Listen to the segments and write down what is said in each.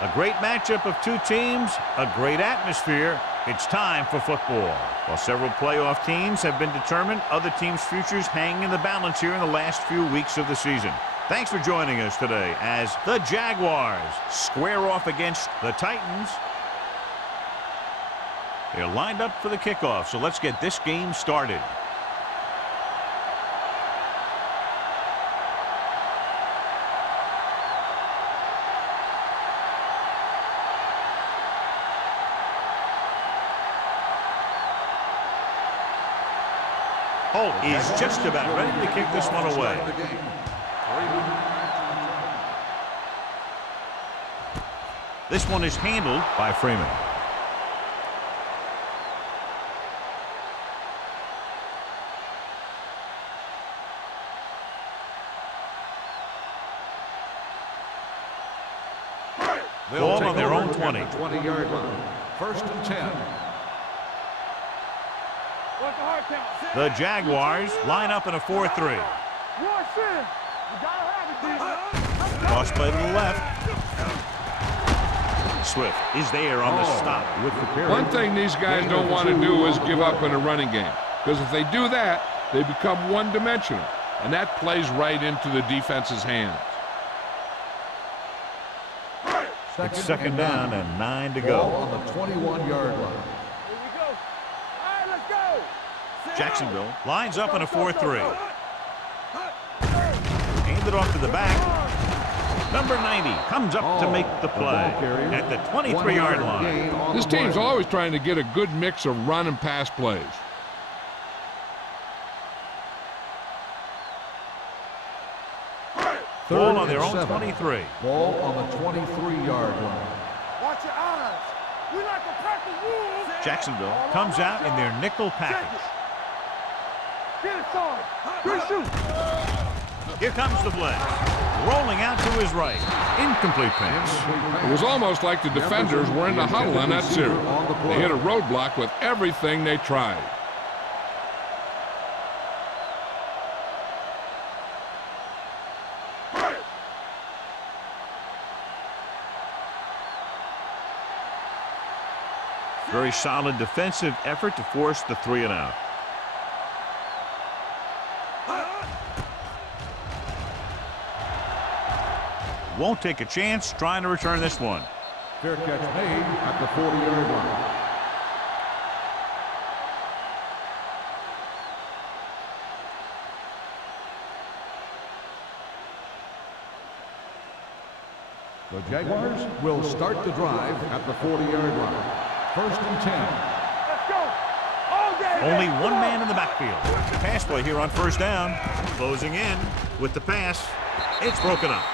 A great matchup of two teams, a great atmosphere. It's time for football. While several playoff teams have been determined, other teams' futures hang in the balance here in the last few weeks of the season. Thanks for joining us today as the Jaguars square off against the Titans. They're lined up for the kickoff, so let's get this game started. Holt is just about ready to kick this one away. This one is handled by Freeman. Ball on their own 20. 20-yard line. 1st and 10. The Jaguars line up in a 4-3. Cross play to the left. Swift is there on the stop with the carry. One thing these guys don't want to do is give up in a running game, because if they do that, they become one-dimensional, and that plays right into the defense's hands. It's second down and 9 to go. On the 21-yard line. Jacksonville lines up in a 4-3. Handed off to the back. Number 90 comes up to make the play at the 23-yard line. This team's always trying to get a good mix of run and pass plays. Ball on their own 23. Ball on the 23-yard line. Watch your eyes. We like to practice rules. Jacksonville comes out in their nickel package. Get it, son. Good shoot. Here comes the blitz. Rolling out to his right. Incomplete pass. It was almost like the defenders were in the huddle on that series. They hit a roadblock with everything they tried. Very solid defensive effort to force the 3-and-out. Won't take a chance trying to return this one. Fair catch made at the 40-yard line. The Jaguars will start the drive at the 40-yard line. 1st and 10. Let's go. All day. Only one man in the backfield. Pass play here on 1st down. Closing in with the pass. It's broken up.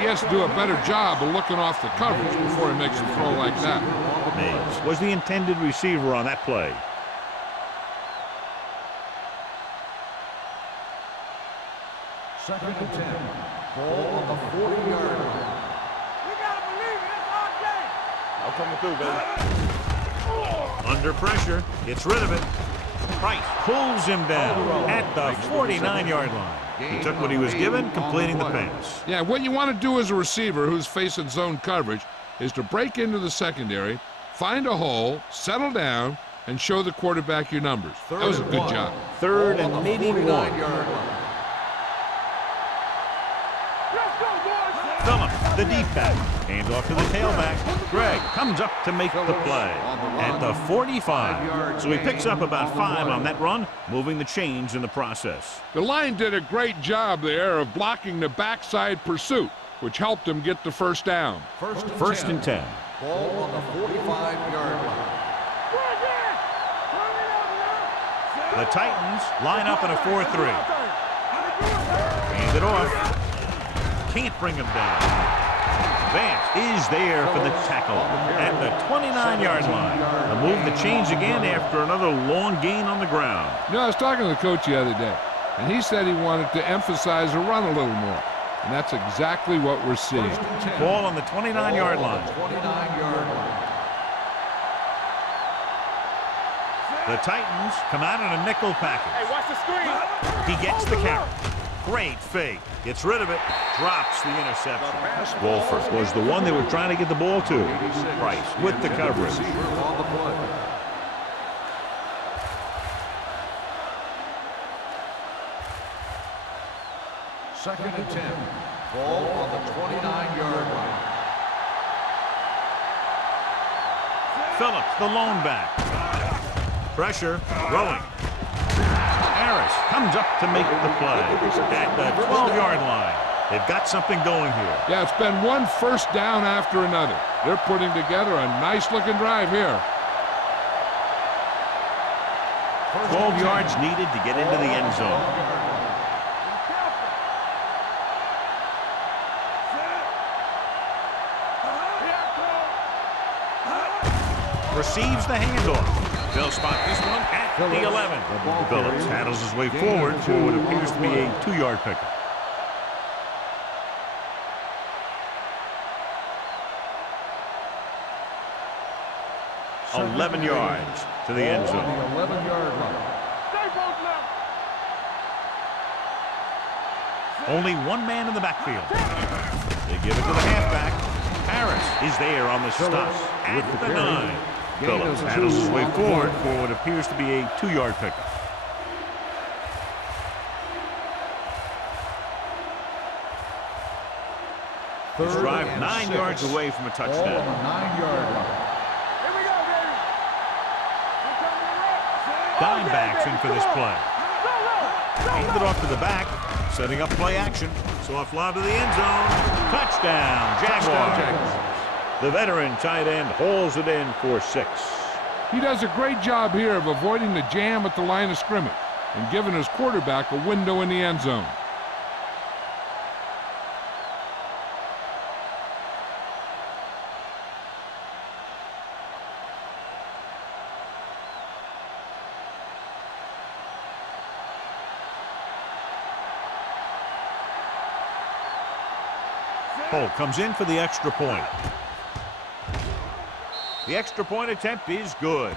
He has to do a better job of looking off the coverage before he makes a throw like that. Mays was the intended receiver on that play. Second and 10. Ball on the 40-yard line. We gotta believe it. It's our day. I'm coming through, baby. Under pressure, gets rid of it. Price pulls him down at the 49-yard line. He took what he was given, completing the pass. Yeah, what you want to do as a receiver who's facing zone coverage is to break into the secondary, find a hole, settle down, and show the quarterback your numbers. That was a good job. 3rd and maybe 1. Let's go, boys. Phillip, the deep back. Hand off to the tailback. Greg comes up to make the play at the 45. So he picks up about 5 on that run, moving the chains in the process. The line did a great job there of blocking the backside pursuit, which helped him get the 1st down. 1st and 10. Ball on the 45-yard line. The Titans line up in a 4-3. Hand it off. Can't bring him down. Vance is there for the tackle at the 29-yard line. The move to change again after another long gain on the ground. You know, I was talking to the coach the other day, and he said he wanted to emphasize the run a little more. And that's exactly what we're seeing. Ball on the 29-yard line. 29-yard line. The Titans come out in a nickel package. Hey, watch the screen. He gets the carry. Great fake. Gets rid of it. Drops the interception. Wolford was the one they were trying to get the ball to. Price with the coverage. On the play. Second and 10. Ball on the 29-yard line. Phillips, the lone back. Pressure, throwing. Harris comes up to make the play at the 12-yard line. They've got something going here. Yeah, it's been one first down after another. They're putting together a nice-looking drive here. 12 yards needed to get into the end zone. Receives the handoff. They'll spot this one at the 11. Phillips handles his way forward for what appears to be a 2-yard pickup. Second 11 yards to the end zone. On the 11-yard line. Only one man in the backfield. They give it to the halfback. Harris is there on the stop at the 9. Phillips handles his way forward for what appears to be a 2-yard pickup. This drive 9 yards away from a touchdown. Ball on the 9-yard line. Here we go, baby. Here comes the rep. Dime backs in for this play. Handed off to the back, setting up play action. Soft lob to the end zone. Touchdown, Jaguars. The veteran tight end hauls it in for 6. He does a great job here of avoiding the jam at the line of scrimmage and giving his quarterback a window in the end zone. Holt comes in for the extra point. The extra point attempt is good.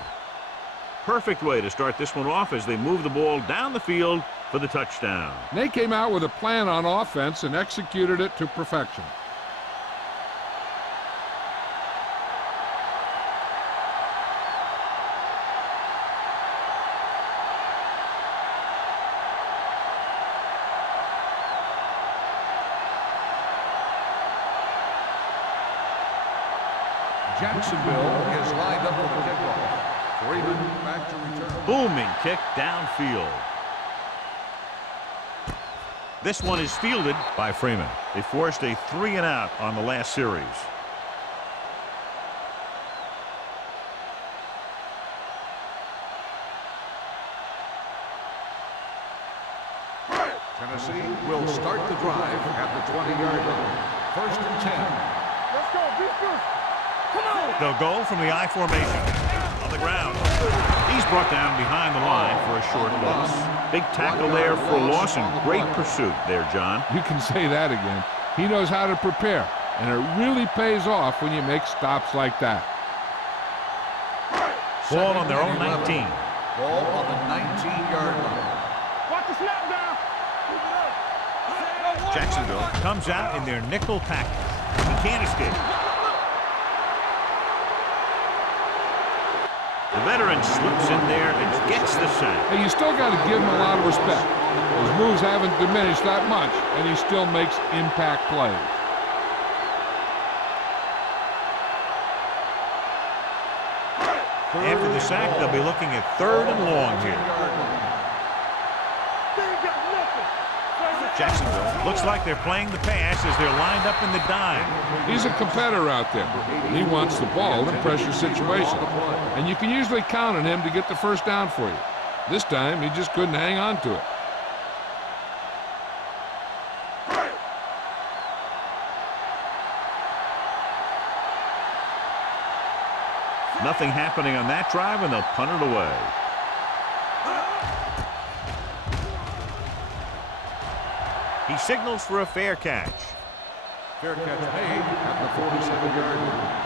Perfect way to start this one off as they move the ball down the field for the touchdown. They came out with a plan on offense and executed it to perfection. Jacksonville is lined up for the kickoff. Freeman back to return. Booming kick downfield. This one is fielded by Freeman. They forced a 3-and-out on the last series. Tennessee will start the drive at the 20-yard line. First and 10. Let's go, defense. Come on. They'll go from the I formation. On the ground. He's brought down behind the line for a short loss. Big tackle there for a loss and great pursuit there, John. You can say that again. He knows how to prepare, and it really pays off when you make stops like that. Ball on their own 19. Ball on the 19-yard line. Watch the snap down. Keep it up. Jacksonville comes out in their nickel package. He can't escape. The veteran slips in there and gets the sack. Hey, you still got to give him a lot of respect. His moves haven't diminished that much, and he still makes impact plays. After the sack, they'll be looking at 3rd and long here. They ain't got nothing. Jacksonville looks like they're playing the pass as they're lined up in the dime. He's a competitor out there. He wants the ball in pressure situations, and you can usually count on him to get the first down for you. This time, he just couldn't hang on to it. Nothing happening on that drive, and they'll punt it away. He signals for a fair catch. Fair catch made at the 47-yard line.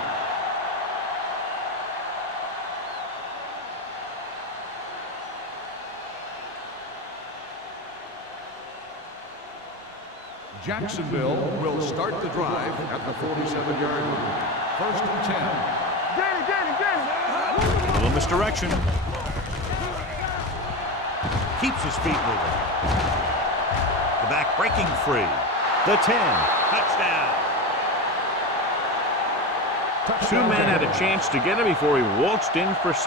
Jacksonville will start the drive at the 47-yard line. First and 10. A little misdirection. Keeps his feet moving. The back breaking free. The 10. Touchdown. Two men had a chance to get him before he waltzed in for 6.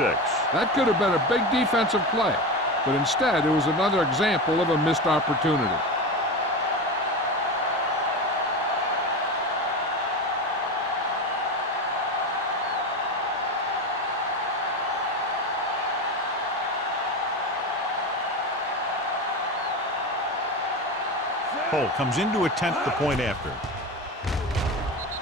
That could have been a big defensive play, but instead it was another example of a missed opportunity. Cole comes in to attempt the point after.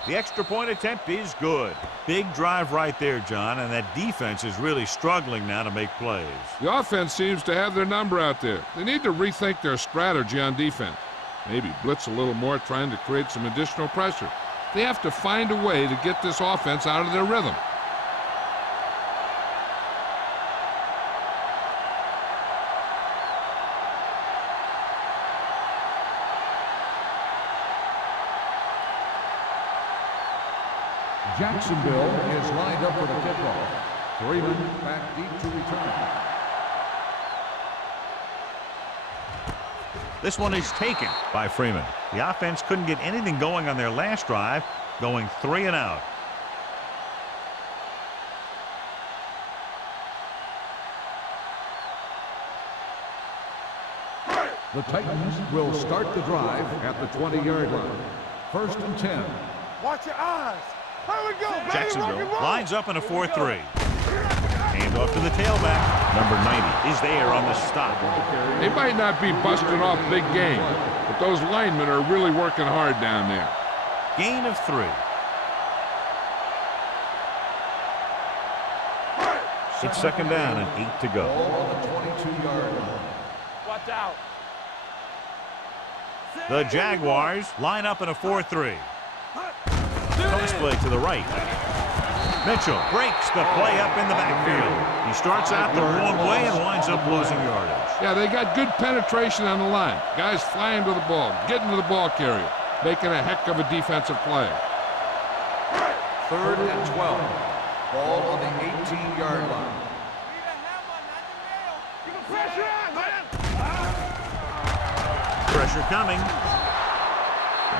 The extra point attempt is good. Big drive right there, John, and that defense is really struggling now to make plays. The offense seems to have their number out there. They need to rethink their strategy on defense. Maybe blitz a little more, trying to create some additional pressure. They have to find a way to get this offense out of their rhythm. Jacksonville is lined up for the kickoff. 3 men back deep to return. This one is taken by Freeman. The offense couldn't get anything going on their last drive, going 3 and out. The Titans will start the drive at the 20-yard line. First and 10. Watch your eyes. Here we go, baby. Jacksonville lines up in a 4-3. Hand off to the tailback. Number 90 is there on the stop. They might not be busting off big game, but those linemen are really working hard down there. Gain of 3. It's second down and 8 to go. Ball on the 22-yard line. Watch out. The Jaguars line up in a 4-3. Post play to the right. Mitchell breaks the play up in the backfield. He starts out the wrong way and winds up losing yardage. Yeah, they got good penetration on the line. Guys flying to the ball, getting to the ball carrier, making a heck of a defensive play. 3rd and 12. Ball on the 18-yard line. Pressure on, man. Pressure coming.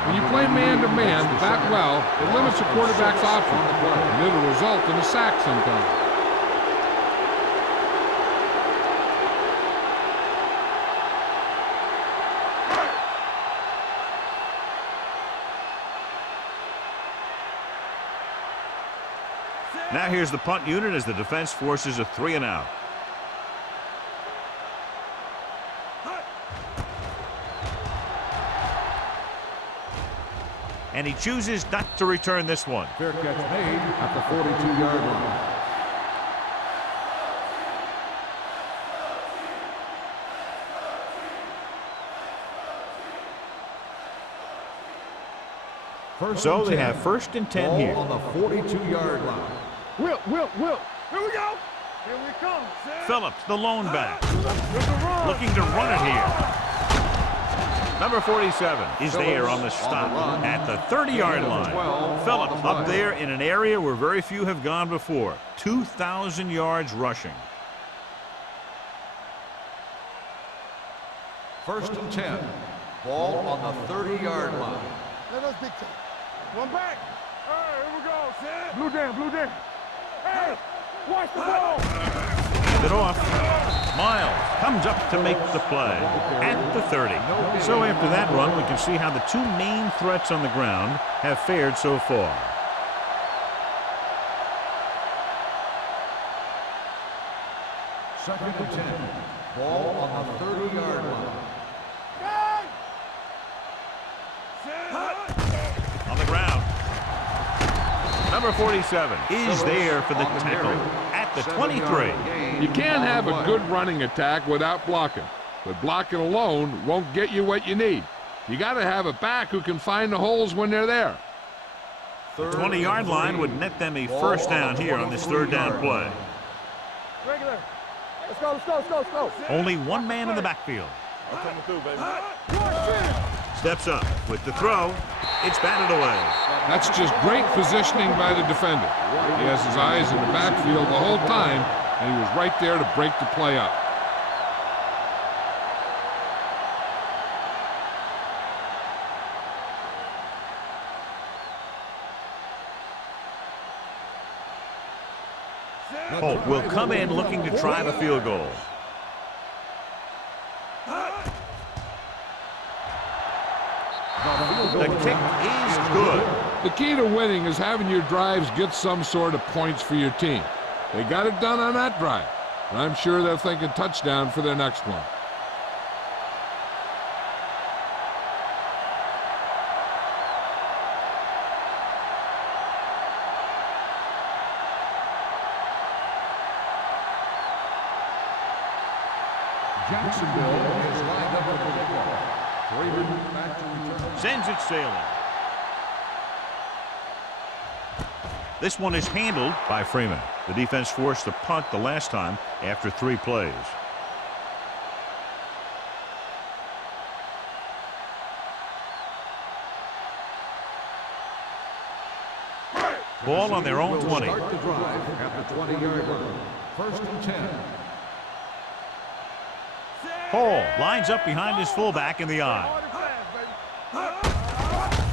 When you play man-to-man that well, it limits the quarterback's options, and it'll result in a sack sometimes. Now here's the punt unit as the defense forces a 3 and out. And he chooses not to return this one. Fair catch made at the 42-yard line. So they have 1st and 10 here. On the 42-yard line. Whip. Here we go. Here we come. Phillips, the lone back, looking to run it here. Number 47 is there on the stop at the 30-yard line. Phillips up there in an area where very few have gone before. 2,000 yards rushing. 1st and 10. Ball on the 30-yard line. Let us dictate. One back. All right, here we go, Sid. Blue down. Hey, watch the ball. It off. Miles comes up to make the play at the 30. So after that run, we can see how the 2 main threats on the ground have fared so far. Second and 10. Ball on the 30-yard line. On the ground. Number 47 is there for the tackle at the 23. You can't have a good running attack without blocking, but blocking alone won't get you what you need. You got to have a back who can find the holes when they're there. The 20-yard line would net them a first down here on this 3rd down play. Regular. Let's go. Only one man in the backfield. I'm coming through, baby. steps up with the throw. It's batted away. That's just great positioning by the defender. He has his eyes in the backfield the whole time, and he was right there to break the play up. Holt will come in looking to try the field goal. The kick is good. The key to winning is having your drives get some sort of points for your team. They got it done on that drive, and I'm sure they're thinking touchdown for their next one. Jacksonville is lined up with the kickoff. Freeman back to return. Sends it sailing. This one is handled by Freeman. The defense forced a punt the last time after 3 plays. Ball on their own 20. Start the drive at the 20-yard line. 1st and 10. Hall lines up behind his fullback in the eye.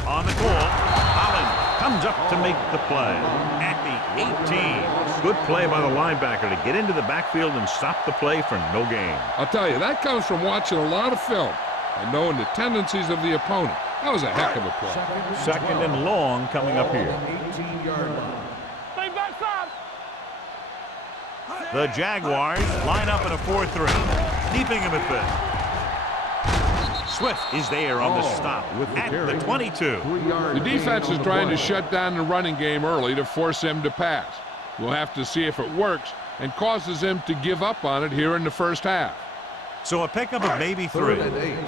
On the call, Holland comes up to make the play at the 18. Good play by the linebacker to get into the backfield and stop the play for no gain. I'll tell you, that comes from watching a lot of film and knowing the tendencies of the opponent. That was a heck of a play. Second and long coming up here. 18-yard line. Stay backside. The Jaguars line up in a 4-3. Keeping him at fifth. Swift is there on the stop at the 22. The defense is trying to shut down the running game early to force him to pass. We'll have to see if it works and causes him to give up on it here in the first half. So a pickup of maybe 3.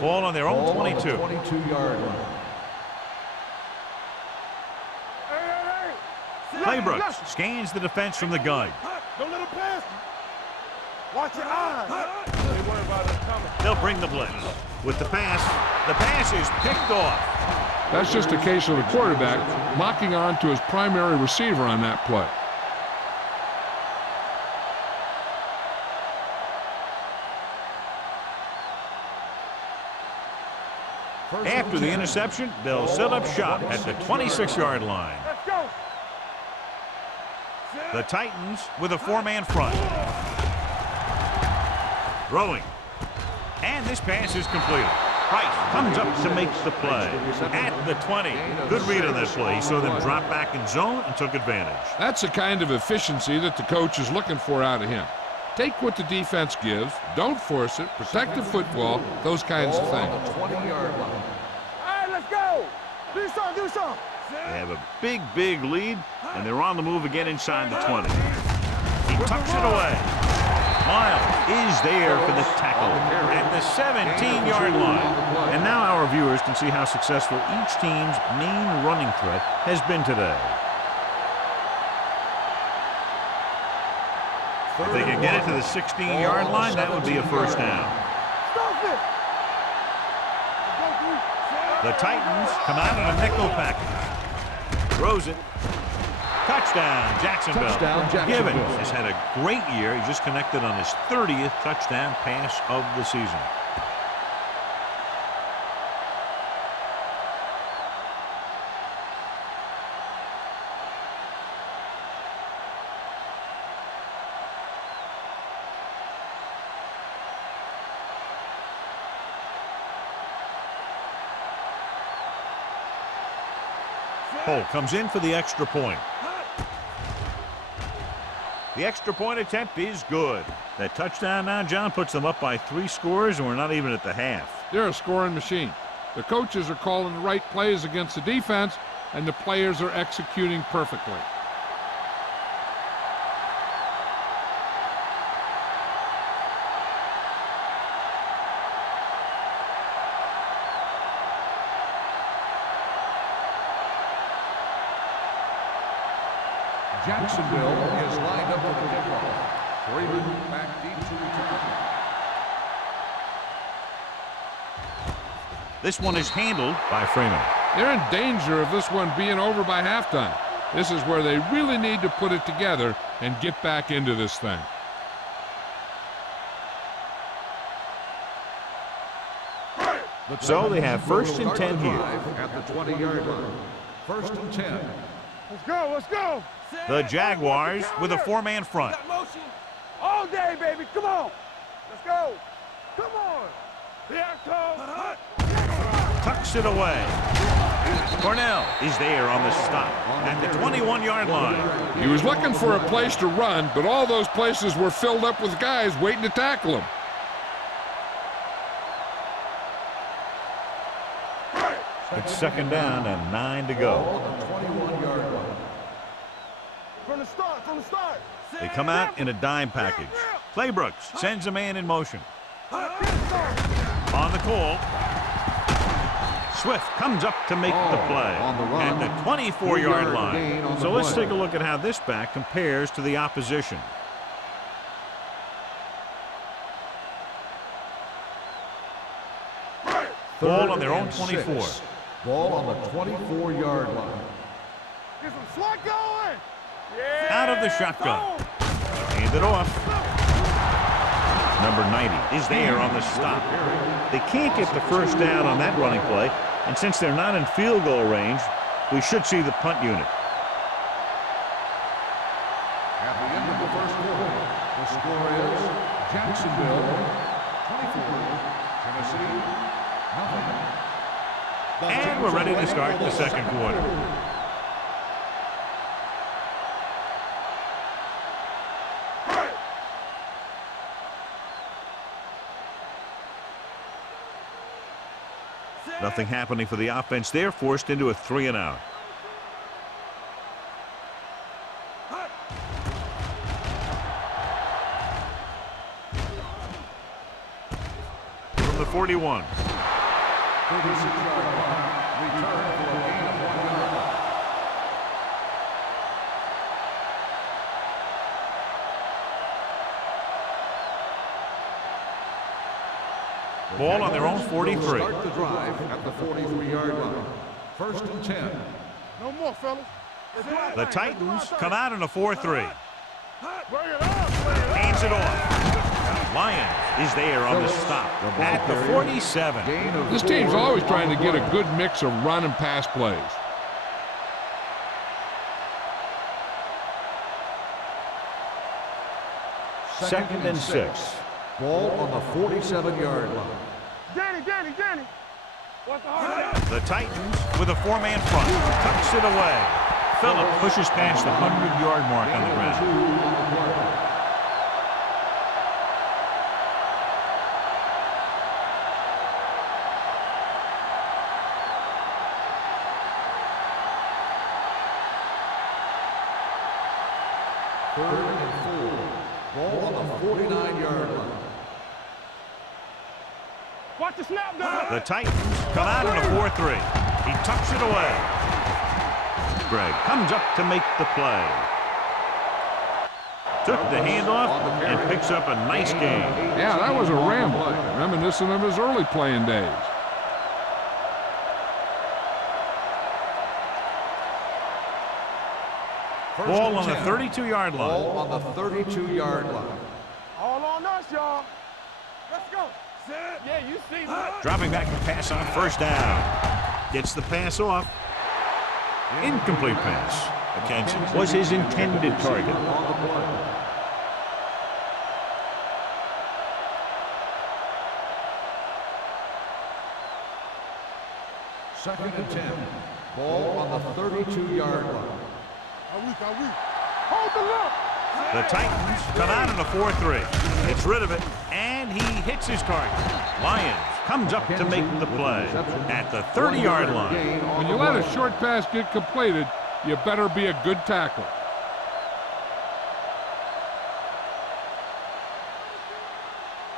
Ball on their own 22. 22-yard line. Claybrook scans the defense from the gun. Don't let him pass. Watch your eyes. They worry about it coming. They'll bring the blitz. With the pass is picked off. That's just a case of the quarterback locking on to his primary receiver on that play. After the interception, they'll set up shop at the 26-yard line. Let's go. The Titans with a 4-man front. Throwing. And this pass is completed. Price comes up to make the play at the 20. Good read on that play. He saw them drop back in zone and took advantage. That's the kind of efficiency that the coach is looking for out of him. Take what the defense gives, don't force it, protect the football, those kinds of things. 20-yard line. All right, let's go. Do something, do something. They have a big lead, and they're on the move again inside the 20. He tucks it away. Miles is there for the tackle at the 17-yard line. And now our viewers can see how successful each team's main running threat has been today. If they can get it to the 16-yard line, that would be a first down. Stop it. The Titans come out in a nickel package. Throws it. Touchdown, Jacksonville. Touchdown, Jacksonville. Gibbons has had a great year. He just connected on his 30th touchdown pass of the season. Holt comes in for the extra point. The extra point attempt is good. That touchdown now, John, puts them up by 3 scores, and we're not even at the half. They're a scoring machine. The coaches are calling the right plays against the defense, and the players are executing perfectly. Jacksonville is lined up for the kickoff. Freeman back deep to return. This one is handled by Freeman. They're in danger of this one being over by halftime. This is where they really need to put it together and get back into this thing. So they have first and 10 here. At the 20-yard line. First and 10. Let's go, let's go. The Jaguars with a four-man front. All day, baby, come on. Let's go. Come on. Here I come. Tucks it away. Cornell is there on the stop at the 21-yard line. He was looking for a place to run, but all those places were filled up with guys waiting to tackle him. It's second down and 9 to go. On the 21-yard line. From the start. They come out in a dime package. Claybrooks sends a man in motion. On the call. Swift comes up to make the play on the run. at the 24-yard 3-yard line. gain on the So let's play. take a look at how this back compares to the opposition. Ball on their own 24. 6. Ball on the 24-yard line. Get some swat going. Yeah. Out of the shotgun. Hand it off. Number 90 is there on the stop. They can't get the first down on that running play, and since they're not in field goal range, we should see the punt unit. At the end of the first quarter, the score is Jacksonville 24, Tennessee nothing. And we're ready to start the second quarter. Nothing happening for the offense. They're forced into a 3-and-out. From the 41. 36-yard punt, return for a gain of 1 yard. Ball on their own 43. Start the drive at the 43-yard line. First and 10. No more, fellas. The Titans come out in a 4-3. Bring it up. Hands it off. Lions is there on the stop at the 47. Gain of This 4 team's always on trying to the get a play. good mix of run and pass plays. Second and 6. Ball on the 47-yard line. Danny. What's the hard down? The Titans with a four-man front. Tucks it away. Phillip pushes past the 100-yard mark on the ground. 2 on the play. Third and 4. Ball on the 49-yard line. Watch the snap down. The Titans come out in a 4-3. He tucks it away. Gregg comes up to make the play. Took the handoff and picks up a nice gain. Yeah, that was a ramble, reminiscent of his early playing days. Ball on the 32-yard line. Ball on the 32-yard line. All on us, y'all. Let's go. Yeah, you see that. Dropping back to pass on first down. Gets the pass off. Incomplete pass. McKenzie was his intended target. On the play. Second and 10. Ball on the 32-yard line. Hold the look. The Titans come out in a 4-3. Gets rid of it, and he hits his target. Lions comes up to make the play at the 30-yard line. When you let a short pass get completed, you better be a good tackler.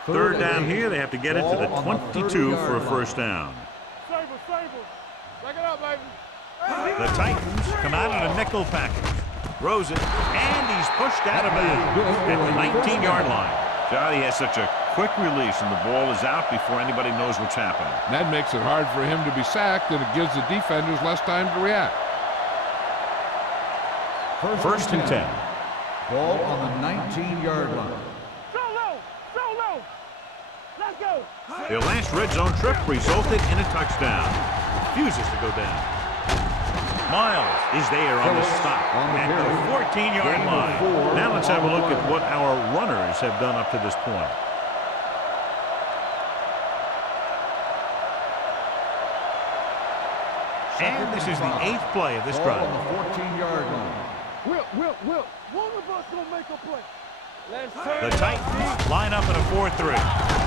Third down here. They have to get it to the 22 for a first down. Sable. Back it up, baby. The Titans come out in a nickel package. Throws it, and he's pushed out of bounds at the 19-yard line. Johnny has such a quick release, and the ball is out before anybody knows what's happening. That makes it hard for him to be sacked, and it gives the defenders less time to react. First and 10. Ball on the 19-yard line. Solo! Let's go! Their last red zone trip resulted in a touchdown. Refuses to go down. Miles is there on the stop at the 14-yard line. Now let's have a look at what our runners have done up to this point. And this is the 8th play of this drive. On the 14-yard line. Will. One of us gonna make a play. Let's The Titans line up in a 4-3.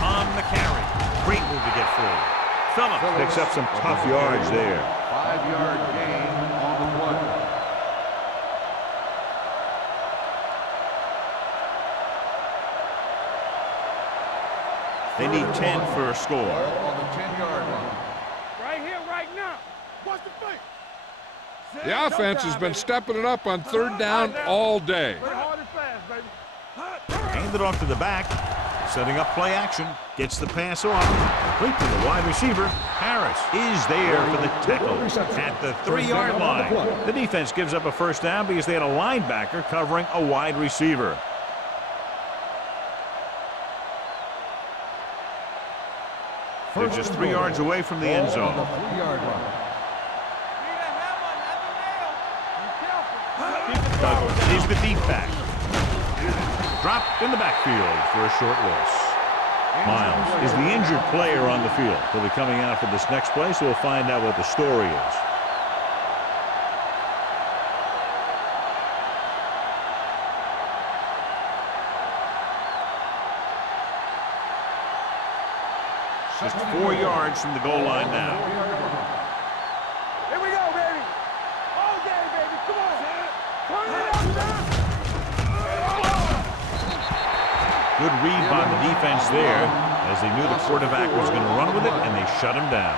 On the carry. Great move to get free. Phillips picks up some tough yards there. 5-yard gain on the play. They need 10 for a score. Ball on the 10-yard line. right here, right now. Watch the fake. The offense has been stepping it up on third down all day. Play hard and fast, baby. Hand it off to the back. Setting up play action. Gets the pass off. Complete to the wide receiver. Harris is there for the tackle at the 3-yard line. The defense gives up a first down because they had a linebacker covering a wide receiver. They're just 3 yards away from the end zone. Ball on the 3-yard line. Douglas is the deep back. Dropped in the backfield for a short loss. Miles is the injured player on the field. He'll be coming out for this next play, so we'll find out what the story is. Just 4 yards from the goal line now. Here we go, baby. All day, baby. Come on. Turn it up now. Good read by the defense there, as they knew the quarterback was going to run with it, and they shut him down.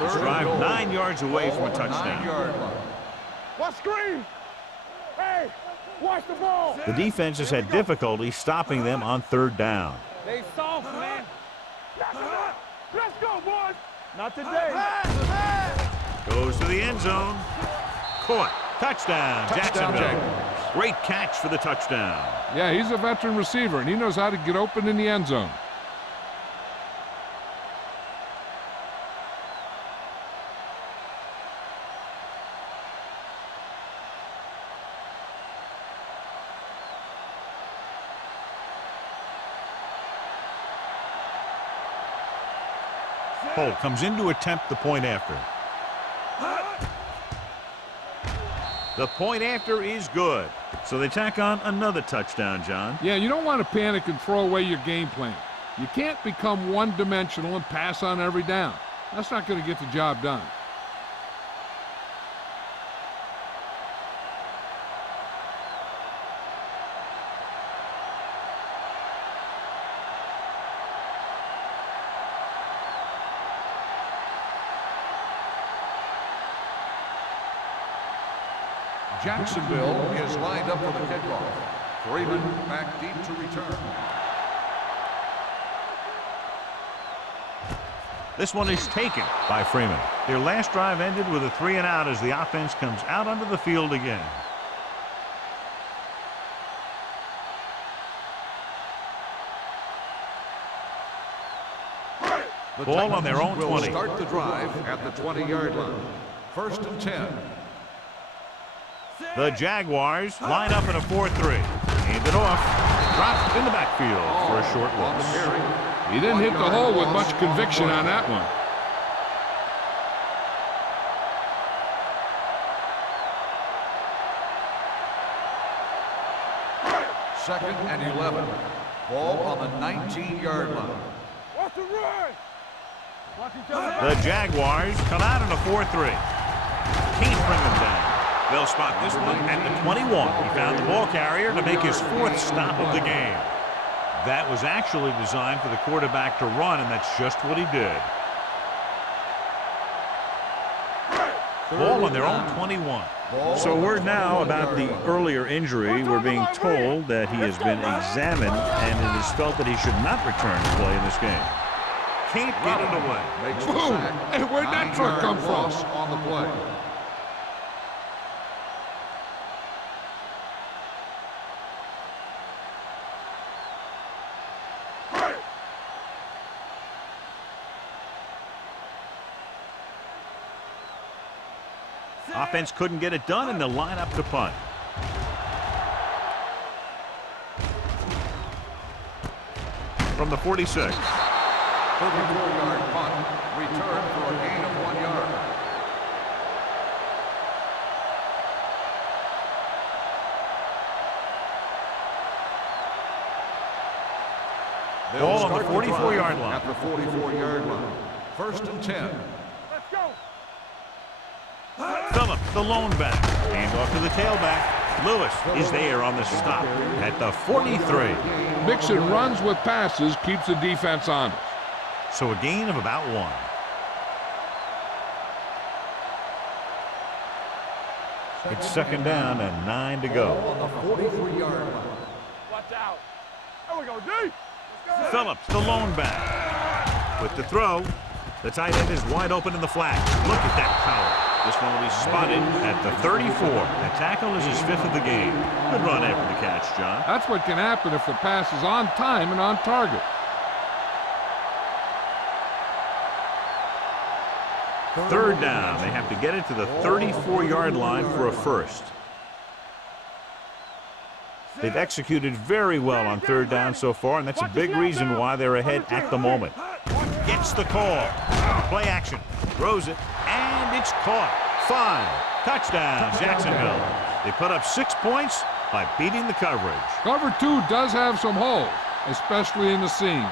This drive 9 yards away from a touchdown. 9-yard line. Watch screen. Hey, watch the ball. The defense has had difficulty stopping them on third down. They soft, man. Let's go, boys. Not today. Goes to the end zone. Caught. Touchdown, Jacksonville. Great catch for the touchdown. Yeah, he's a veteran receiver, and he knows how to get open in the end zone. Holt comes in to attempt the point after. The point after is good. So they tack on another touchdown, John. Yeah, you don't want to panic and throw away your game plan. You can't become one-dimensional and pass on every down. That's not going to get the job done. Jacksonville is lined up for the kickoff. Freeman back deep to return. This one is taken by Freeman. Their last drive ended with a 3-and-out as the offense comes out onto the field again. The Ball on their own will 20. Start the drive at the 20-yard line. First and 10. The Jaguars line up in a 4-3. Hand it off. Dropped in the backfield for a short On the loss. carry. He didn't hit the hole with much conviction on that one. Second and 11. Ball on the 19-yard line. Watch the run. Watch each other. The Jaguars come out in a 4-3. Can't bring them down. They'll spot this one at the 21. He found the ball carrier to make his 4th stop of the game. That was actually designed for the quarterback to run, and that's just what he did. Ball on their own 21. So word now about the earlier injury. We're being told that he has been examined and it is felt that he should not return to play in this game. Can't get it away. Boom! Hey, where'd that truck come from? On the play. Offense couldn't get it done, and they'll line up to punt. From the 46. 34-yard punt. Return for a gain of 1 yard. Ball on the 44-yard line. At the 44-yard line. 1st and 10. Let's go. Phillips, the lone back. Hand off to the tailback. Lewis is there on the stop at the 43. Mixing runs with passes keeps the defense honest. So a gain of about 1. It's 2nd down and 9 to go. On the 43-yard line. Watch out. There we go, D. Let's go. Phillips, the lone back. With the throw, the tight end is wide open in the flat. Look at that power. This one will be spotted at the 34. The tackle is his 5th of the game. Good run after the catch, John. That's what can happen if the pass is on time and on target. 3rd down. They have to get it to the 34-yard line for a first. They've executed very well on 3rd down so far, and that's a big reason why they're ahead at the moment. Gets the call. Play action. Throws it, and it's caught. 5. Touchdown, Jacksonville. They put up 6 points by beating the coverage. Cover 2 does have some holes, especially in the seam.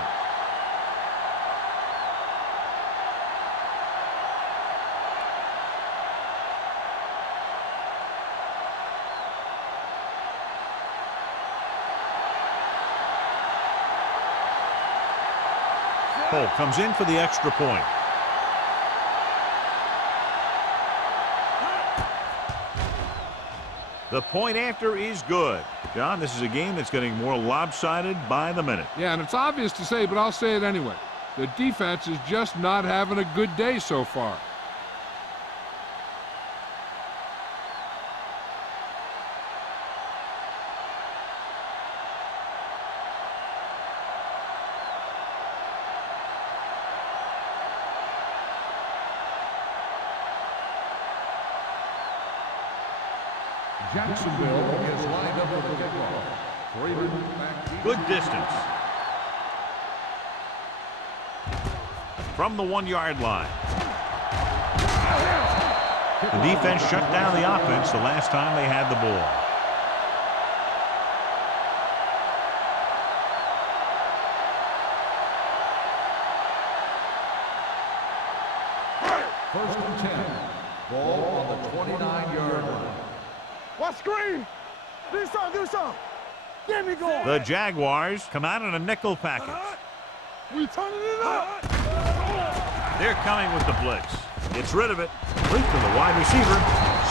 Cole comes in for the extra point. The point after is good. John, this is a game that's getting more lopsided by the minute. Yeah, and it's obvious to say, but I'll say it anyway. The defense is just not having a good day so far. Jacksonville is lined up with the kickoff. Good distance. From the 1-yard line. The defense shut down the offense the last time they had the ball. First and 10. Ball on the 29-yard line. What screen? Do something, do something. Get me going. The Jaguars come out in a nickel package. We turning it up. They're coming with the blitz. Gets rid of it. Complete to the wide receiver.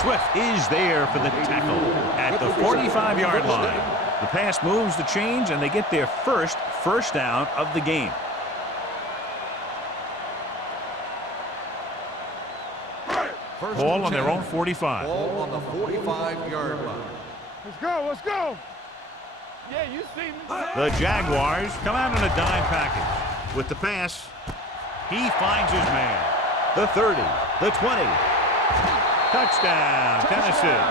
Swift is there for the tackle at the 45-yard line. The pass moves the chains, and they get their first down of the game. Ball on their own 45. Ball on the 45-yard line. Let's go, let's go. Yeah, you see me. The Jaguars come out in a dime package. With the pass, he finds his man. The 30, the 20. Touchdown, Tennessee.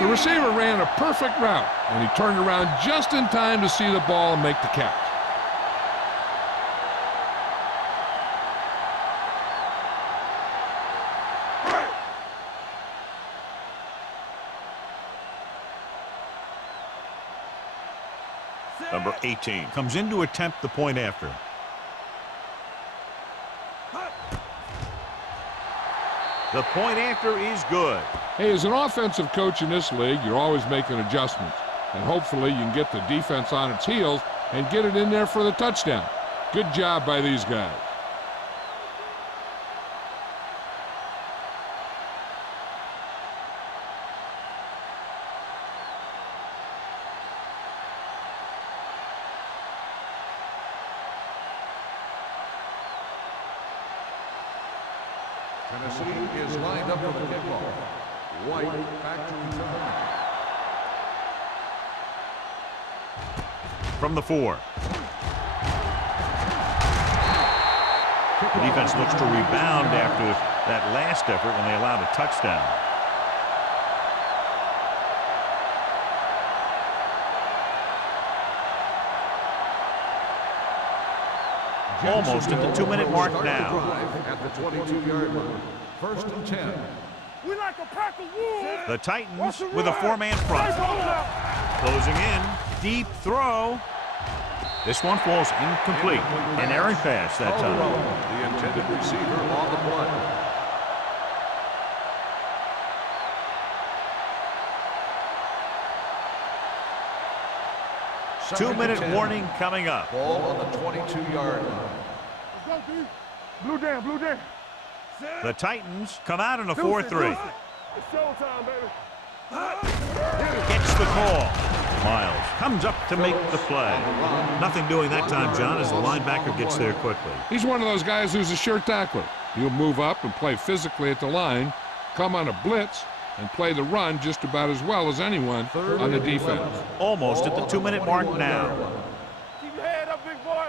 The receiver ran a perfect route, and he turned around just in time to see the ball and make the catch. Number 18 comes in to attempt the point after. The point after is good. Hey, as an offensive coach in this league, you're always making adjustments. And hopefully you can get the defense on its heels and get it in there for the touchdown. Good job by these guys. Tennessee is lined up for the kickoff. White back to return. From the 4. The defense looks to rebound after that last effort when they allowed a touchdown. Almost at the 2-minute mark now. At the 22-yard line. 1st and 10. We like a pack of wolves. The Titans with a 4-man front. Closing in. Deep throw. This one falls incomplete. An errant pass that time. The intended receiver on the play. Two-minute warning coming up. Ball on the 22-yard line. Let's go, D. Blue down, blue down. The Titans come out in a 4-3. It's showtime, baby. Gets the call. Miles comes up to make the play. Nothing doing that time, John, as the linebacker gets there quickly. He's one of those guys who's a sure tackler. He'll move up and play physically at the line, come on a blitz, and play the run just about as well as anyone on the defense. Almost at the 2-minute mark now. Keep your head up, big boy.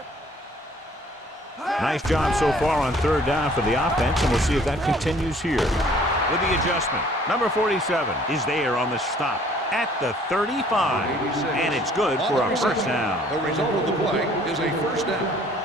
Nice job so far on 3rd down for the offense, and we'll see if that continues here. With the adjustment, number 47 is there on the stop at the 35, and it's good for a 1st down. The result of the play is a 1st down.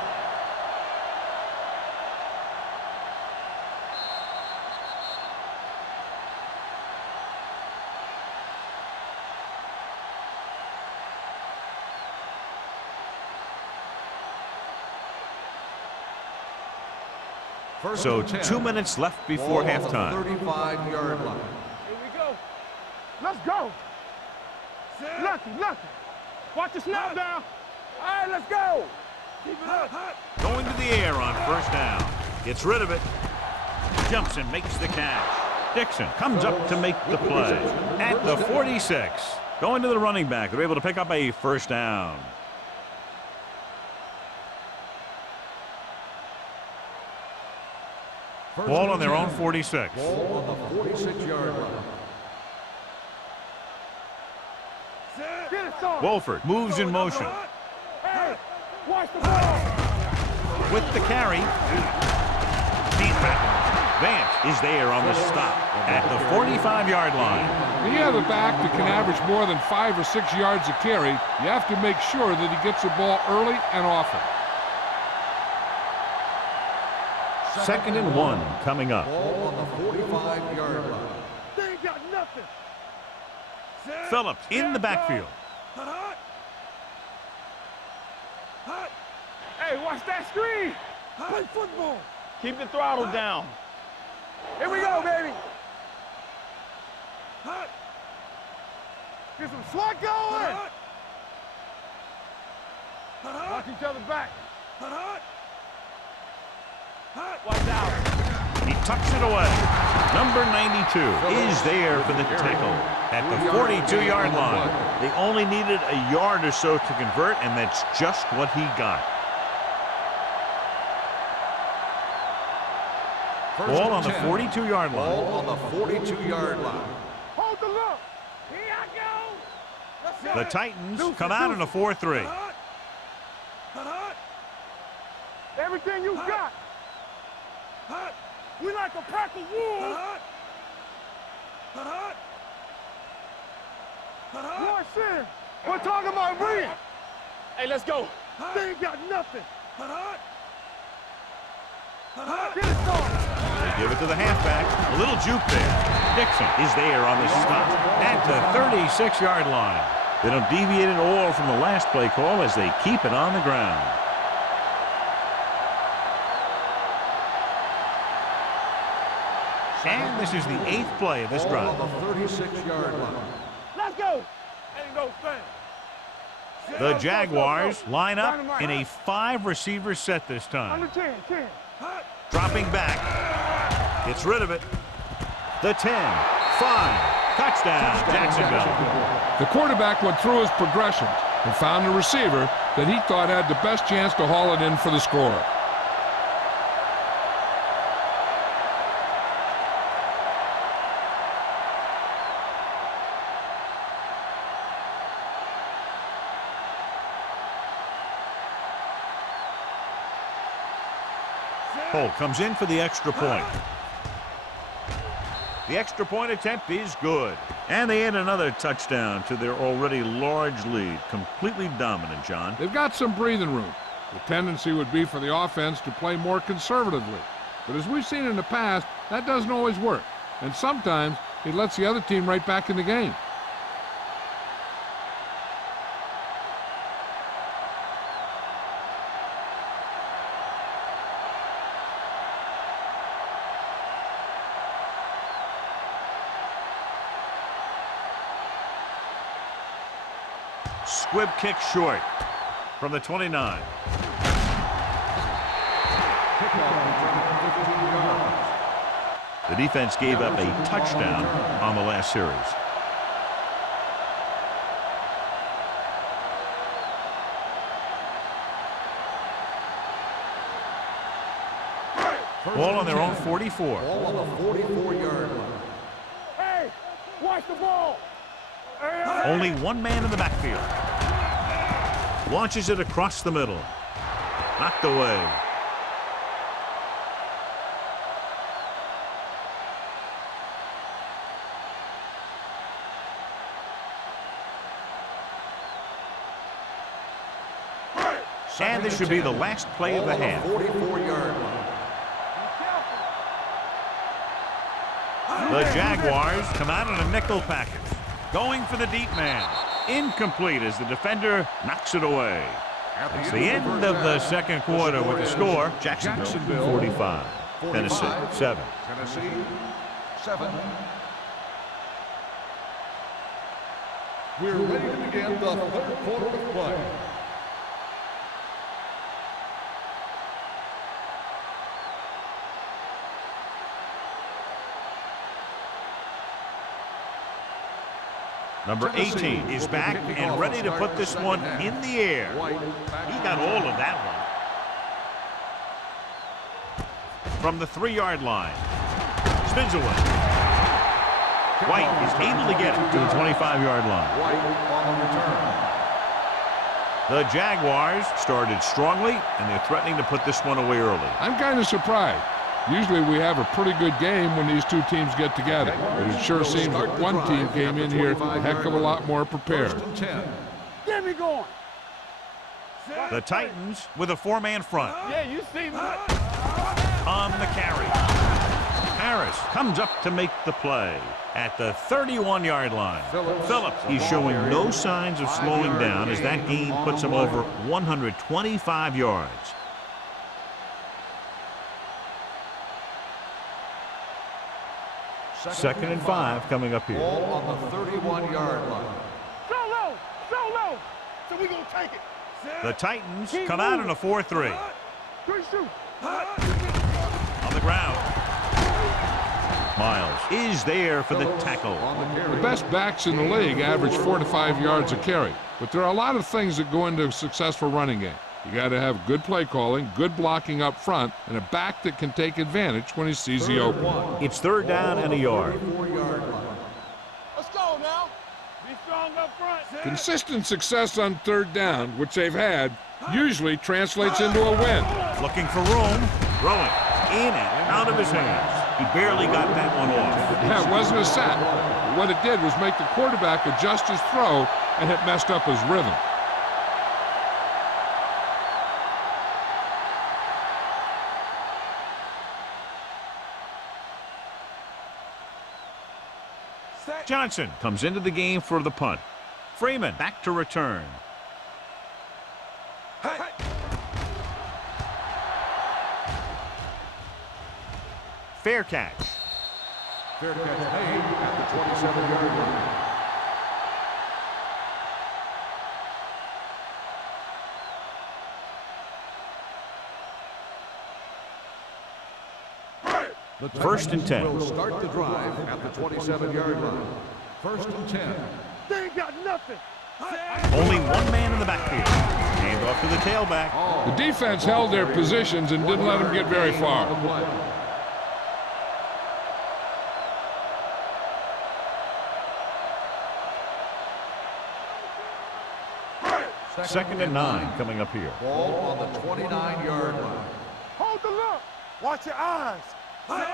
So 2 minutes left before halftime. 35-yard line. Here we go. Let's go. Lucky. Watch the snap down. All right, let's go. Keep it up. Going to the air on 1st down. Gets rid of it. Jumps and makes the catch. Dixon comes up to make the play. At the 46. Going to the running back. They're able to pick up a 1st down. Ball on their own 46. Ball on the 46-yard line. Get it, son. Wolford moves in motion. Hey, watch the ball. With the carry. Deep back. Vance is there on the stop at the 45-yard line. When you have a back that can average more than 5 or 6 yards a carry, you have to make sure that he gets the ball early and often. 2nd and 1 coming up. Ball on the 45-yard line. They ain't got nothing. Phillips in the backfield. Hey, watch that screen. Play football. Keep the throttle down. Here we go, baby. Get some swat going. Watch each other back. Watch out. He tucks it away. Number 92 is there for the tackle at the 42-yard line. They only needed a yard or so to convert, and that's just what he got. Ball on the 42-yard line. Ball on the 42-yard line. Hold the look. Here I go. The Titans come out in a 4-3. Everything you got. We like a pack of wolves. Watch this. We're talking about Reed. Hey, let's go. They ain't got nothing. Get it started. They give it to the halfback. A little juke there. Dixon is there on the stop at the 36-yard line. They don't deviate at all from the last play call as they keep it on the ground. And this is the 8th play of this drive. Ball on the 36-yard line. Let's go. Ain't no thing. The Jaguars line up in a 5-receiver set this time. Under 10. Dropping back. Gets rid of it. The 10. 5. Touchdown, Jacksonville. The quarterback went through his progressions and found a receiver that he thought had the best chance to haul it in for the score. Cole comes in for the extra point. The extra point attempt is good. And they add another touchdown to their already large lead. Completely dominant, John. They've got some breathing room. The tendency would be for the offense to play more conservatively. But as we've seen in the past, that doesn't always work. And sometimes it lets the other team right back in the game. Squib kick short from the 29. The defense gave up a touchdown on the last series. Ball on their own 44. Ball on the 44-yard line. Hey, watch the ball. Only one man in the backfield. Launches it across the middle. Knocked away. And this should be the last play of the half. 44-yard line. The Jaguars come out in a nickel package. Going for the deep man. Incomplete as the defender knocks it away. It's the end of the second quarter with the score. Jacksonville 45. Tennessee 7. Tennessee 7. We're ready to begin the third quarter of play. Number 18 is back and ready to put this one in the air. He got all of that one. From the 3-yard line. Spins away. White is able to get it to the 25-yard line. White on the return. The Jaguars started strongly, and they're threatening to put this one away early. I'm kind of surprised. Usually we have a pretty good game when these two teams get together. But it sure seems that one team came in here a heck of a lot more prepared. Get me going. The Titans with a 4-man front. Yeah, you see me. On the carry. Harris comes up to make the play at the 31-yard line. Phillips, he's showing no signs of slowing down as that gain puts him over 125 yards. Second and 5 coming up here. Ball on the 31-yard line. So low. So we gonna take it. The Titans come out in a 4-3. Good shoot. On the ground. Miles is there for the tackle. The best backs in the league average 4 to 5 yards a carry. But there are a lot of things that go into a successful running game. You got to have good play calling, good blocking up front, and a back that can take advantage when he sees the open. It's 3rd down and a yard. Let's go now. Be strong up front. Consistent success on 3rd down, which they've had, usually translates into a win. Looking for room. Throwing. In and out of his hands. He barely got that one off. Yeah, it wasn't a sack. But what it did was make the quarterback adjust his throw, and it messed up his rhythm. Johnson comes into the game for the punt. Freeman back to return. Fair catch. Fair catch made at the 27-yard line. The 1st and 10. Will start the drive at the 27-yard line. 1st and 10. They ain't got nothing. Only one man in the backfield. Hand off to the tailback. The defense held their positions and didn't let them get very far. 2nd and 9 coming up here. Ball on the 29-yard line. Hold the look. Watch your eyes.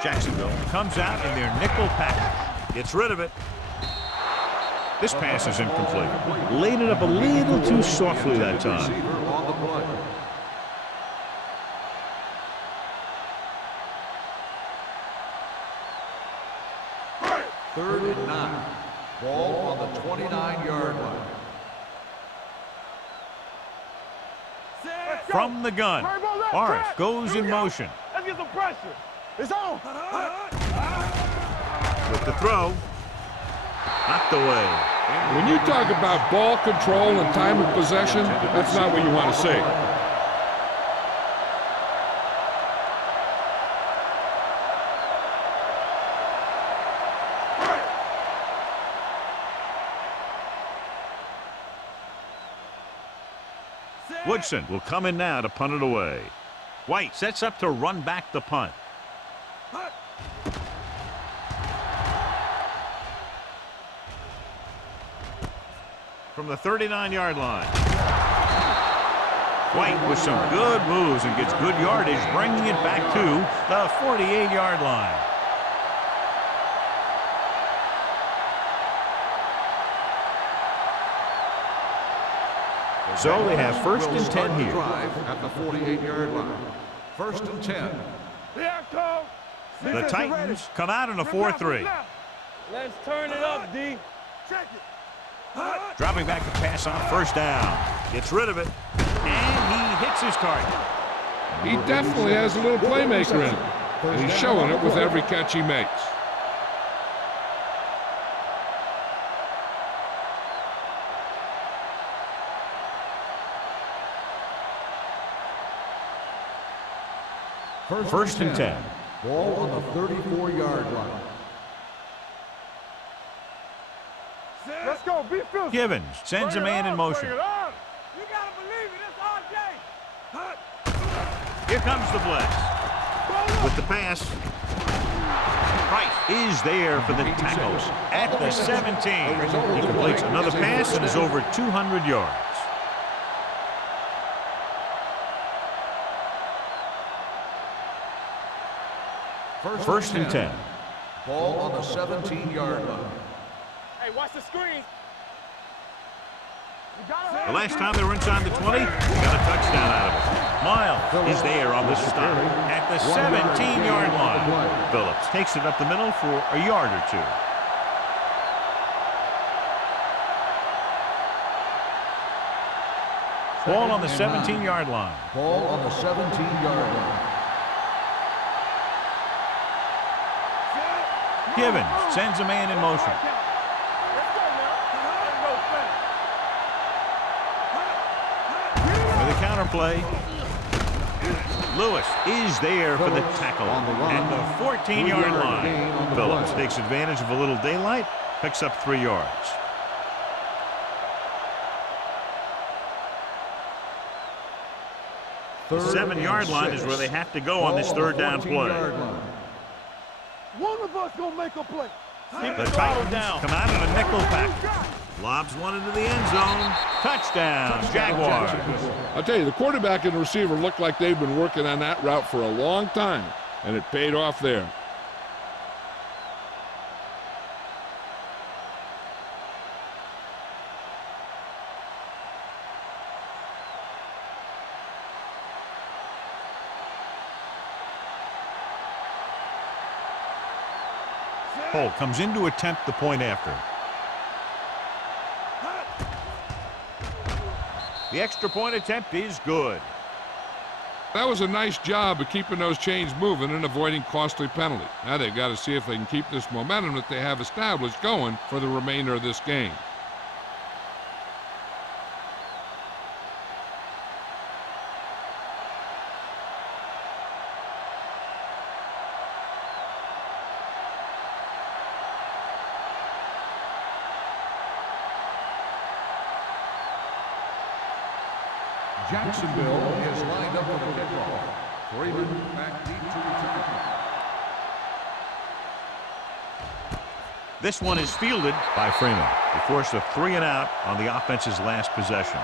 Jacksonville comes out in their nickel package. Gets rid of it. This pass is incomplete. Laid it up a little too softly that time. On the play. Third and 9. Ball on the 29-yard line. From the gun, Barth goes in motion. Let's get some pressure. It's on. With the throw, knocked away. When you talk about ball control and time of possession, that's not what you want to see. Woodson will come in now to punt it away. White sets up to run back the punt. From the 39-yard line. White with some good moves and gets good yardage, bringing it back to the 48-yard line. So they have first and 10 here. At the 48-yard line. First and 10. The Titans come out in a 4-3. Let's turn it up, D. Check it. Dropping back to pass on first down. Gets rid of it. And he hits his target. He definitely has a little playmaker in him. And he's showing it with every catch he makes. First and 10. Ball on the 34-yard line. Let's go. Be physical. Givens sends a man in motion. You gotta believe it. It's RJ. Here comes the blitz. With the pass. Price is there for the tackle at the 17. He completes another pass and is over 200 yards. First and 10. Ball on the 17-yard line. Hey, watch the screen. The last time they were inside the 20, they got a touchdown out of it. Miles is there on the stop at the 17-yard line. Phillips takes it up the middle for a yard or two. Ball on the 17-yard line. Ball on the 17-yard line. Givens sends a man in motion. For the counter play, Lewis is there for the tackle at the 14-yard line. Phillips takes advantage of a little daylight, picks up 3 yards. The 7-yard line is where they have to go on this third down play. One of us gonna make a play. The Titans come out in a nickel pack. Lobs one into the end zone. Touchdown, Jaguars. I'll tell you, the quarterback and the receiver look like they've been working on that route for a long time, and it paid off there. Holt comes in to attempt the point after. The extra point attempt is good. That was a nice job of keeping those chains moving and avoiding costly penalties. Now they've got to see if they can keep this momentum that they have established going for the remainder of this game. Jacksonville is lined up for the kickoff. Freeman back deep to return. This one is fielded by Freeman. They force a 3 and out on the offense's last possession.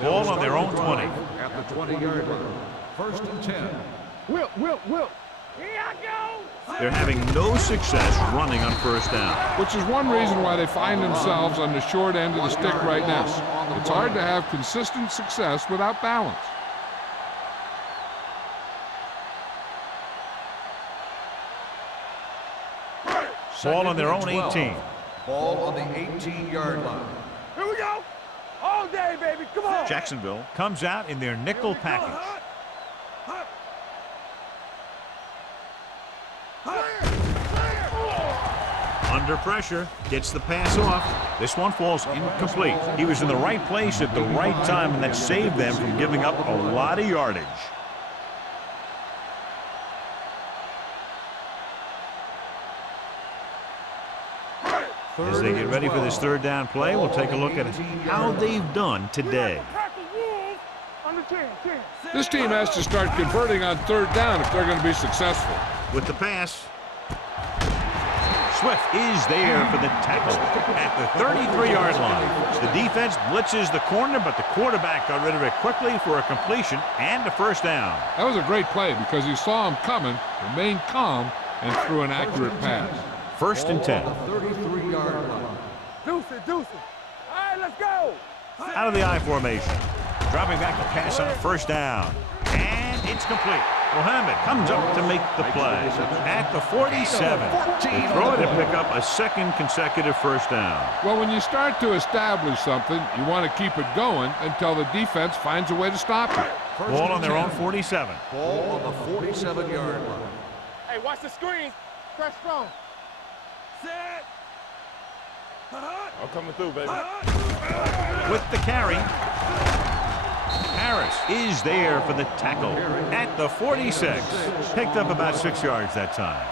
Ball on their own 20. At the 20-yard line. First and 10. Whip. Here I go. They're having no success running on first down. Which is one reason why they find themselves on the short end of the stick right now. It's hard to have consistent success without balance. Ball on their own 18. Ball on the 18-yard line. Here we go. All day, baby. Come on. Jacksonville comes out in their nickel package. Under pressure, gets the pass off. This one falls incomplete. He was in the right place at the right time, and that saved them from giving up a lot of yardage. As they get ready for this third down play, we'll take a look at how they've done today. This team has to start converting on third down if they're going to be successful. With the pass, Swift is there for the tackle at the 33-yard line. The defense blitzes the corner, but the quarterback got rid of it quickly for a completion and a first down. That was a great play because he saw him coming, remained calm, and threw an accurate pass. First and 10. 33-yard line. Deuce it. All right, let's go. Out of the I formation. Dropping back the pass on first down. And it's complete. Mohammed comes up to make the play at the 47. They throw it and pick up a second consecutive first down. Well, when you start to establish something, you want to keep it going until the defense finds a way to stop it. Ball on their own 47. Ball on the 47-yard line. Hey, watch the screen. Press strong. Set. I'm coming through, baby. With the carry, Harris is there for the tackle at the 46. Picked up about 6 yards that time.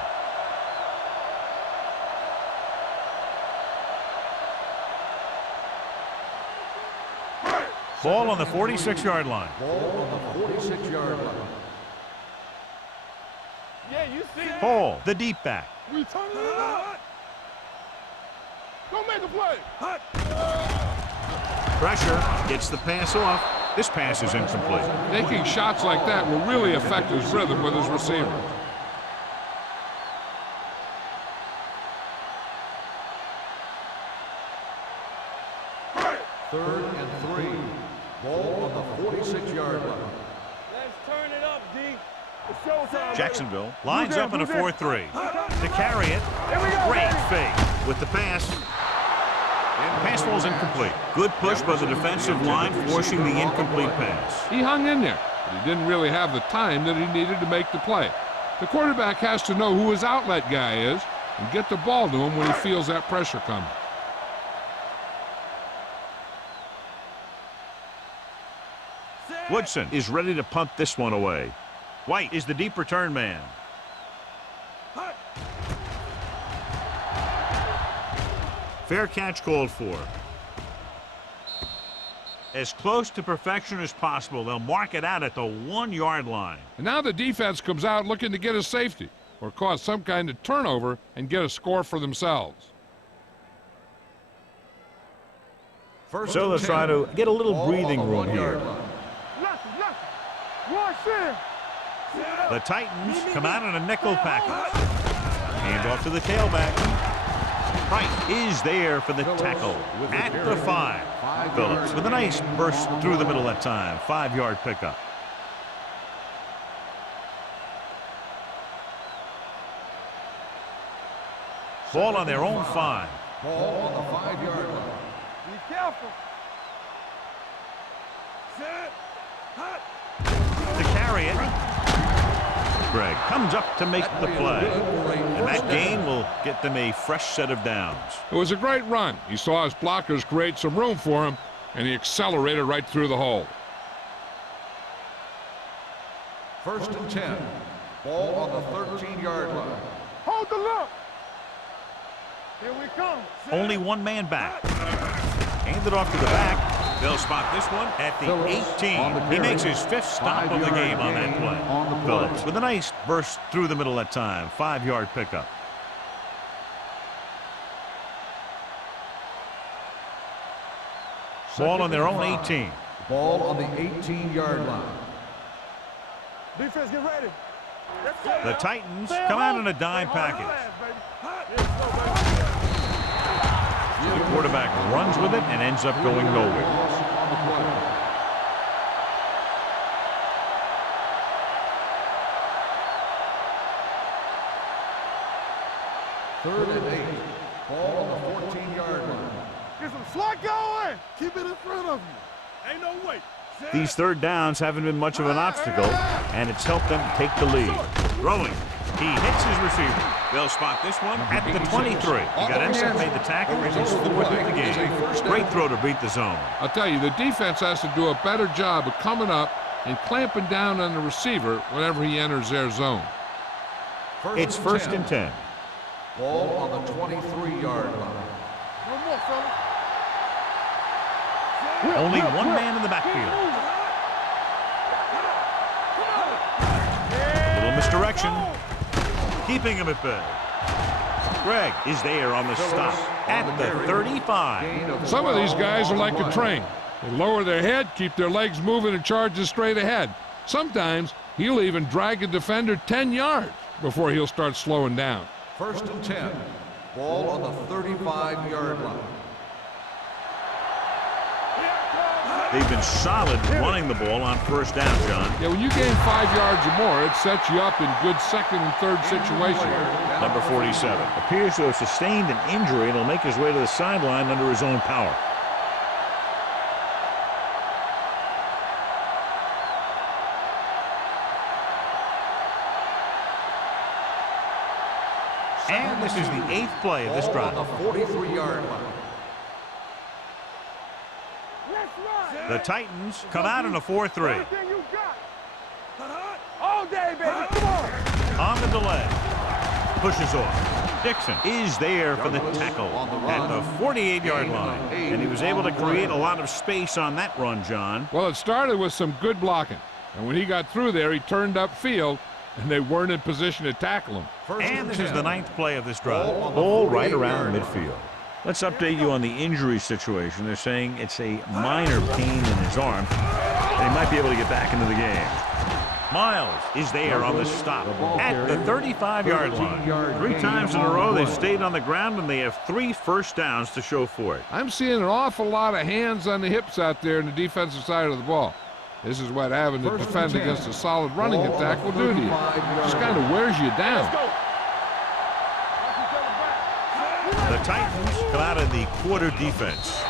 Ball on the 46-yard line. Ball on the 46-yard line. Yeah, you see. Paul, the deep back. We turn it up. Go make a play. Pressure, gets the pass off. This pass is incomplete. Taking shots like that will really affect his rhythm with his receiver. Third and 3. Ball on the 46-yard line. Let's turn it up, D. It's showtime. Jacksonville lines up in a 4-3. To carry it, great fake with the pass. Pass falls incomplete. Good push by the defensive line, forcing the incomplete pass. He hung in there, but he didn't really have the time that he needed to make the play. The quarterback has to know who his outlet guy is and get the ball to him when he feels that pressure coming. Woodson is ready to punt this one away. White is the deep return man. Fair catch called for. As close to perfection as possible. They'll mark it out at the 1-yard line. And now the defense comes out looking to get a safety or cause some kind of turnover and get a score for themselves. So they'll try to get a little breathing room here. The Titans come out in a nickel package. Hand off to the tailback. Wright is there for the tackle at the 5. Phillips with a nice burst through the middle that time. 5-yard pickup. Ball on their own 5. Ball on the 5-yard line. Be careful. Set. To carry it. Greg comes up to make the play. And that gain will get them a fresh set of downs. It was a great run. He saw his blockers create some room for him, and he accelerated right through the hole. First and 10. Ball on the 13-yard line. Hold the look. Here we come. Only one man back. Hand it off to the back. They'll spot this one at the 18. He makes his 5th stop of the game on that play. Phillips with a nice burst through the middle that time. 5-yard pickup. Ball on their own 18. Ball on the 18-yard line. Defense, get ready. Let's go. The Titans come out in a dime package. The quarterback runs with it and ends up going nowhere. Third and 8. Ball on the 14-yard line. Get some slot going. Keep it in front of you. Ain't no way. These third downs haven't been much of an obstacle, and it's helped them to take the lead. Throwing. He hits his receiver. They'll spot this one at the 23. He got inside, made the tackle, and he's forward in the game. Great throw to beat the zone. I'll tell you, the defense has to do a better job of coming up and clamping down on the receiver whenever he enters their zone. It's first and 10. Ball on the 23-yard line. One more, fella. Only one man in the backfield. Little misdirection. Keeping him at bay. Greg is there on the stop at the 35. Some of these guys are like a train. They lower their head, keep their legs moving, and charge straight ahead. Sometimes he'll even drag a defender 10 yards before he'll start slowing down. First and 10. Ball on the 35-yard line. They've been solid running the ball on first down, John. Yeah, when you gain 5 yards or more, it sets you up in good second and third situations. Number 47 appears to have sustained an injury and will make his way to the sideline under his own power. And this is the 8th play of this drive. On the 43-yard line. The Titans come out in a 4-3. Everything you got. All day, baby. Come on. On the delay. Pushes off. Dixon is there for the tackle at the 48-yard line. And he was able to create a lot of space on that run, John. Well, it started with some good blocking. And when he got through there, he turned upfield, and they weren't in position to tackle him. And this is the 9th play of this drive. Ball right around midfield. Let's update you on the injury situation. They're saying it's a minor pain in his arm, and he might be able to get back into the game. Miles is there on the stop at the 35-yard line. 3 times in a row they've stayed on the ground, and they have 3 first downs to show for it. I'm seeing an awful lot of hands on the hips out there in the defensive side of the ball. This is what having to defend against a solid running attack will do to you. Just kind of wears you down. The Titans come out of the quarter defense.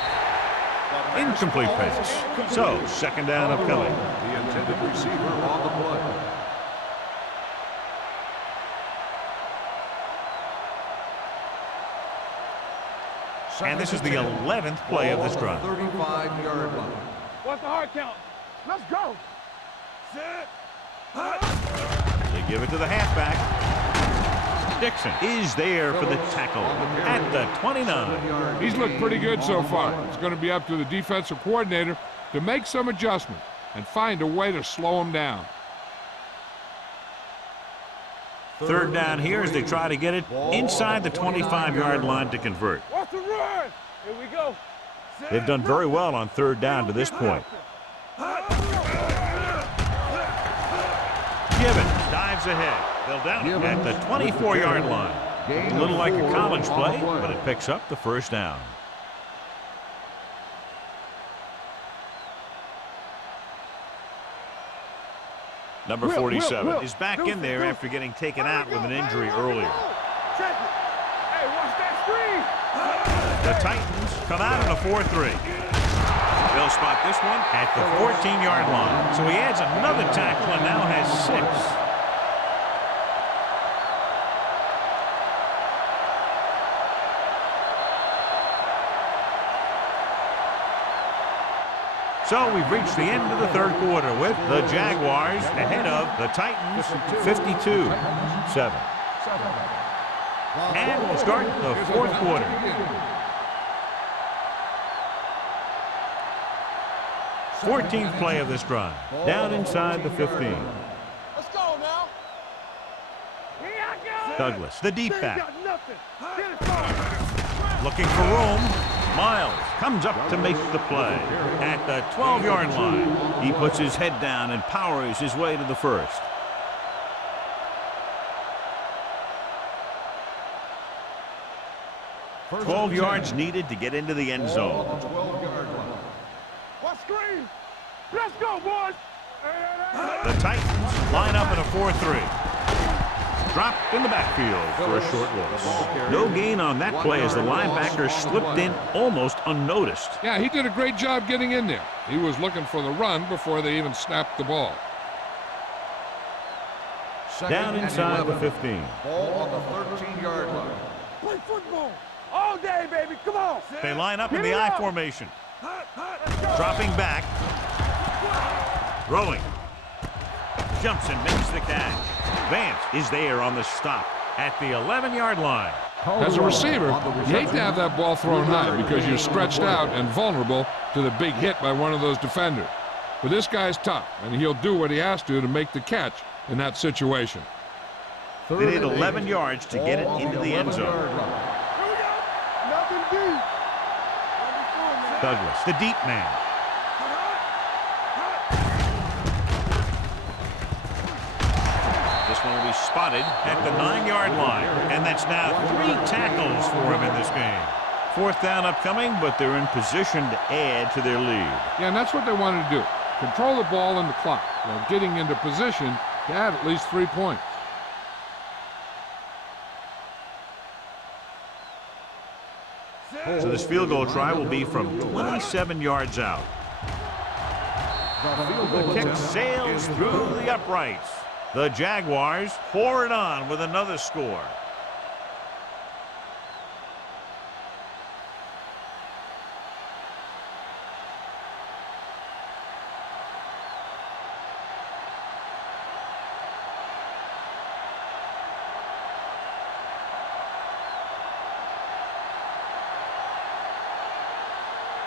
Incomplete pass. So, second down upcoming. The intended receiver on the play. And this is the 11th play of this drive. 35-yard line. What's the hard count? Let's go. They give it to the halfback. Dixon is there for the tackle at the 29. He's looked pretty good so far. It's going to be up to the defensive coordinator to make some adjustments and find a way to slow him down. Third down here as they try to get it inside the 25-yard line to convert. What's the run? Here we go. They've done very well on third down to this point. Gibbon dives ahead. They'll down it at the 24-yard line. A little like a college play, but it picks up the first down. Number 47 is back in there after getting taken out with an injury earlier. Check it. Hey, watch that screen. The Titans come out in a 4-3. They'll spot this one at the 14-yard line. So he adds another tackle and now has 6. So we've reached the end of the third quarter with the Jaguars ahead of the Titans 52-7. And we'll start the fourth quarter. Fourteenth play of this drive. Down inside the 15. Let's go now. Douglas, the deep back. Got nothing. Get it going. Looking for room. Miles comes up to make the play. At the 12-yard line, he puts his head down and powers his way to the first. First 12 and yards 10. needed to get into the end zone. On the 12-yard line. What screen? Let's go, boys. The Titans line up in a 4-3. Dropped in the backfield for a short loss. No gain on that play as the linebacker slipped in almost unnoticed. Yeah, he did a great job getting in there. He was looking for the run before they even snapped the ball. Down inside the 15. Ball on the 13-yard line. Play football all day, baby. Come on. They line up in the I formation. Dropping back. Throwing. Jumps and makes the catch. Vance is there on the stop at the 11-yard line. As a receiver, you hate to have that ball thrown high because you're stretched out and vulnerable to the big hit by one of those defenders. But this guy's tough, and he'll do what he has to make the catch in that situation. They need 11 yards to get it into the end zone. Here we go. Nothing deep. Douglas, the deep man. This one will be spotted at the 9-yard line, and that's now 3 tackles for him in this game. 4th down upcoming, but they're in position to add to their lead. Yeah, and that's what they wanted to do. Control the ball and the clock while getting into position to add at least 3 points. So this field goal try will be from 27 yards out. The kick sails through the uprights. The Jaguars pour it on with another score.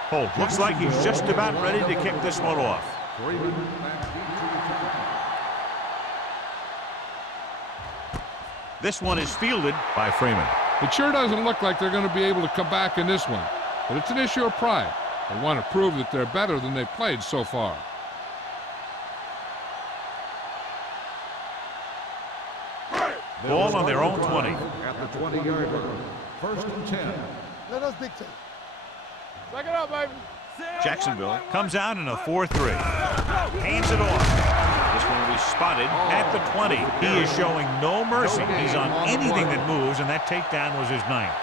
Holt looks like he's just about ready to kick this one off. This one is fielded by Freeman. It sure doesn't look like they're going to be able to come back in this one, but it's an issue of pride. They want to prove that they're better than they've played so far. Ball on their own 20. At the 20-yard line. 1st and 10. Let us dictate. Back it up, baby. Jacksonville comes out in a 4-3. Hands it off. This one will be spotted at the 20. He is showing no mercy. He's on anything that moves, and that takedown was his 9th.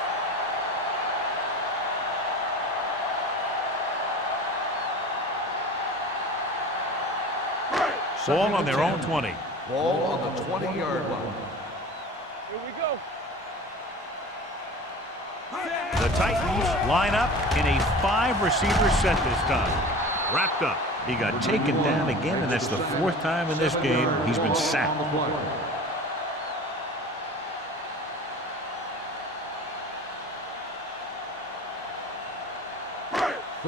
Ball on their own 20. Ball on the 20-yard line. Here we go. The Titans line up in a 5-receiver set this time. Wrapped up. He got taken down again, and that's the 4th time in this game he's been sacked.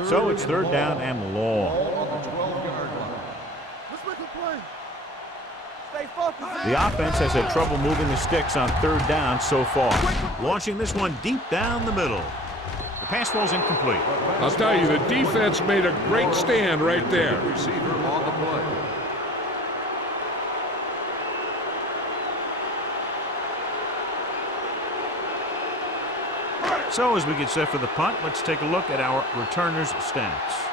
So it's 3rd down and long. On the 12-yard line. Let's make a play. Stay focused. The offense has had trouble moving the sticks on 3rd down so far. Launching this one deep down the middle. The pass ball's incomplete. I'll tell you, the defense made a great stand right there. Receiver on the play. So as we get set for the punt, let's take a look at our returners' stats.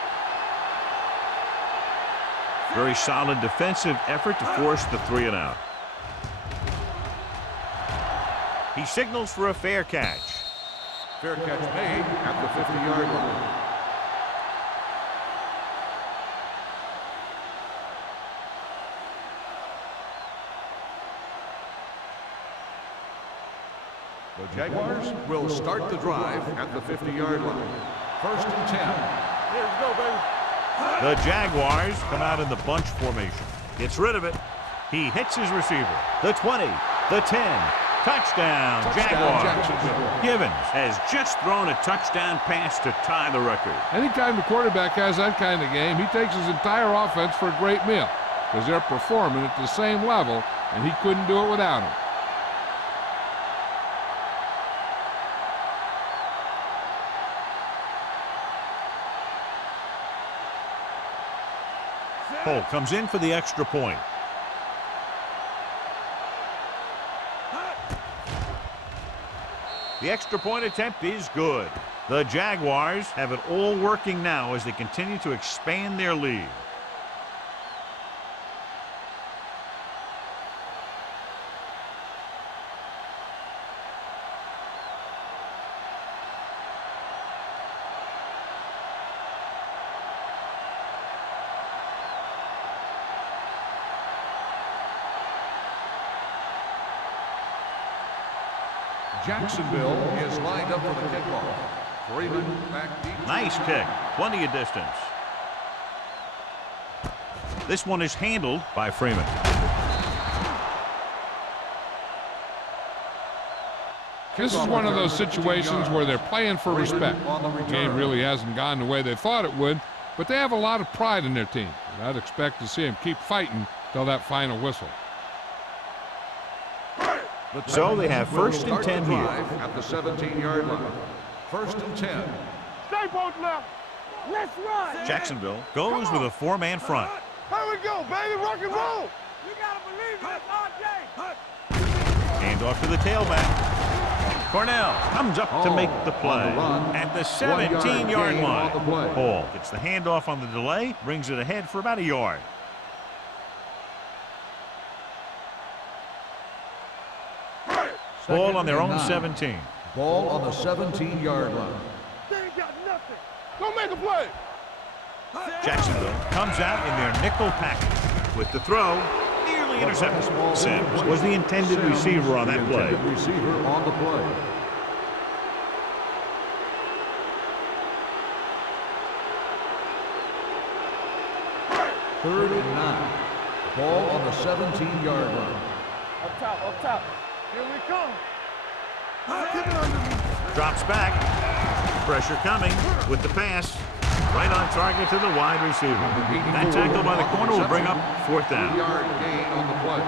Very solid defensive effort to force the 3-and-out. He signals for a fair catch. Fair catch made at the 50-yard line. The Jaguars will start the drive at the 50-yard line. 1st and 10. Here we go, baby. The Jaguars come out in the bunch formation. Gets rid of it. He hits his receiver. The 20, the 10. Touchdown, Jaguars. Jacksonville. Givens has just thrown a touchdown pass to tie the record. Anytime the quarterback has that kind of game, he takes his entire offense for a great meal because they're performing at the same level, and he couldn't do it without him. Cole comes in for the extra point. The extra point attempt is good. The Jaguars have it all working now as they continue to expand their lead. Jacksonville is lined up for the kickoff. Freeman back deep. Nice kick. Plenty of distance. This one is handled by Freeman. This is one of those situations where they're playing for respect. The game really hasn't gone the way they thought it would, but they have a lot of pride in their team. And I'd expect to see them keep fighting till that final whistle. So they have first and 10 here. At the 17-yard line. First and 10. Stay both left. Let's run. Jacksonville goes with a four-man front. Here we go, baby. Rock and roll. You gotta believe it all day. Hand off to the tailback. Cornell comes up to make the play at the 17-yard line. Hall gets the handoff on the delay, brings it ahead for about a yard. Ball on their own 17. Ball on the 17-yard line. They ain't got nothing. Go make a play. Jacksonville comes out in their nickel package with the throw. Nearly intercepted. Sims was the intended receiver on that play. Receiver on the play. Third and 9. Ball on the 17-yard line. Up top, up top. Here we come. Get it under me. Drops back. Pressure coming with the pass. Right on target to the wide receiver. That tackle by the corner will bring up fourth down. 3-yard gain on the play.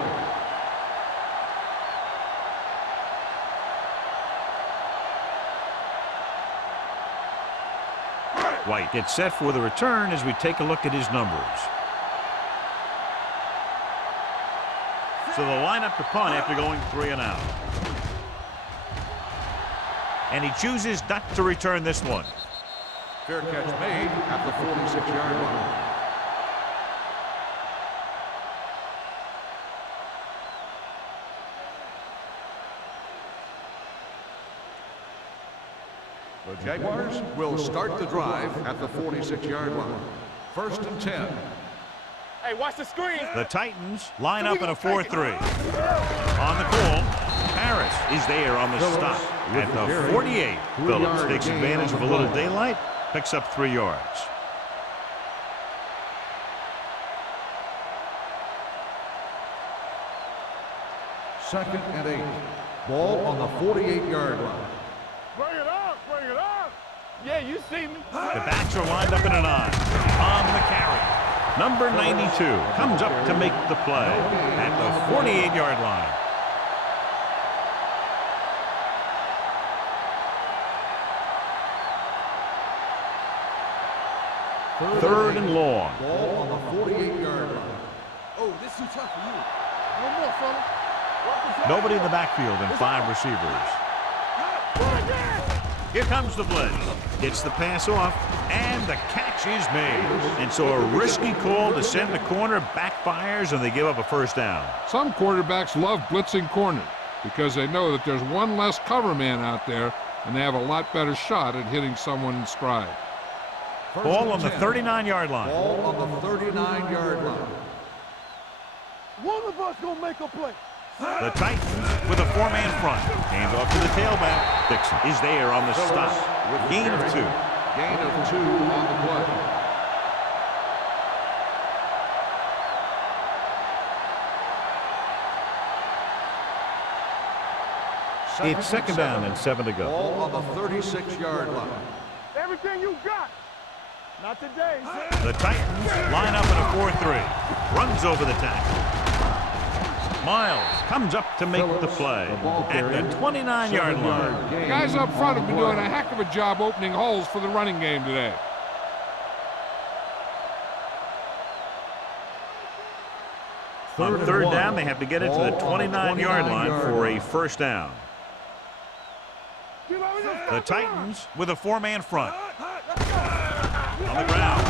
White gets set for the return as we take a look at his numbers. So they'll line up to punt after going 3 and out. And he chooses not to return this one. Fair catch made at the 46-yard line. The Jaguars will start the drive at the 46-yard line. First and 10. Hey, watch the screen. The Titans line up in a 4-3. On the call, Harris is there on the stop at the 48. Phillips takes advantage of a little daylight, picks up 3 yards. Second and 8. Ball on the 48-yard line. Bring it up, bring it up. Yeah, you see me. The backs are lined up in a 9. On the carry. Number 92 comes up to make the play at the 48-yard line. Third and long. Ball on the 48-yard line. Oh, this too tough for you. One more, fella. Nobody in the backfield and 5 receivers. Here comes the blitz. Gets the pass off, and the catch is made. And so a risky call to send the corner backfires, and they give up a first down. Some quarterbacks love blitzing corners because they know that there's one less cover man out there, and they have a lot better shot at hitting someone in stride. Ball on the 39-yard line. Ball on the 39-yard line. One of us gonna make a play. The Titans with a 4-man front. Hand off to the tailback. Dixon is there on the stop. Gain of 2. Gain of 2 on the play. It's second down and 7 to go. Ball on the 36-yard line. Everything you got. Not today. The Titans line up in a 4-3. Runs over the tackle. Miles comes up to make the play at the 29-yard line. The guys up front have been doing a heck of a job opening holes for the running game today. On third down, they have to get it to the 29-yard line for a first down. The Titans with a four-man front. On the ground.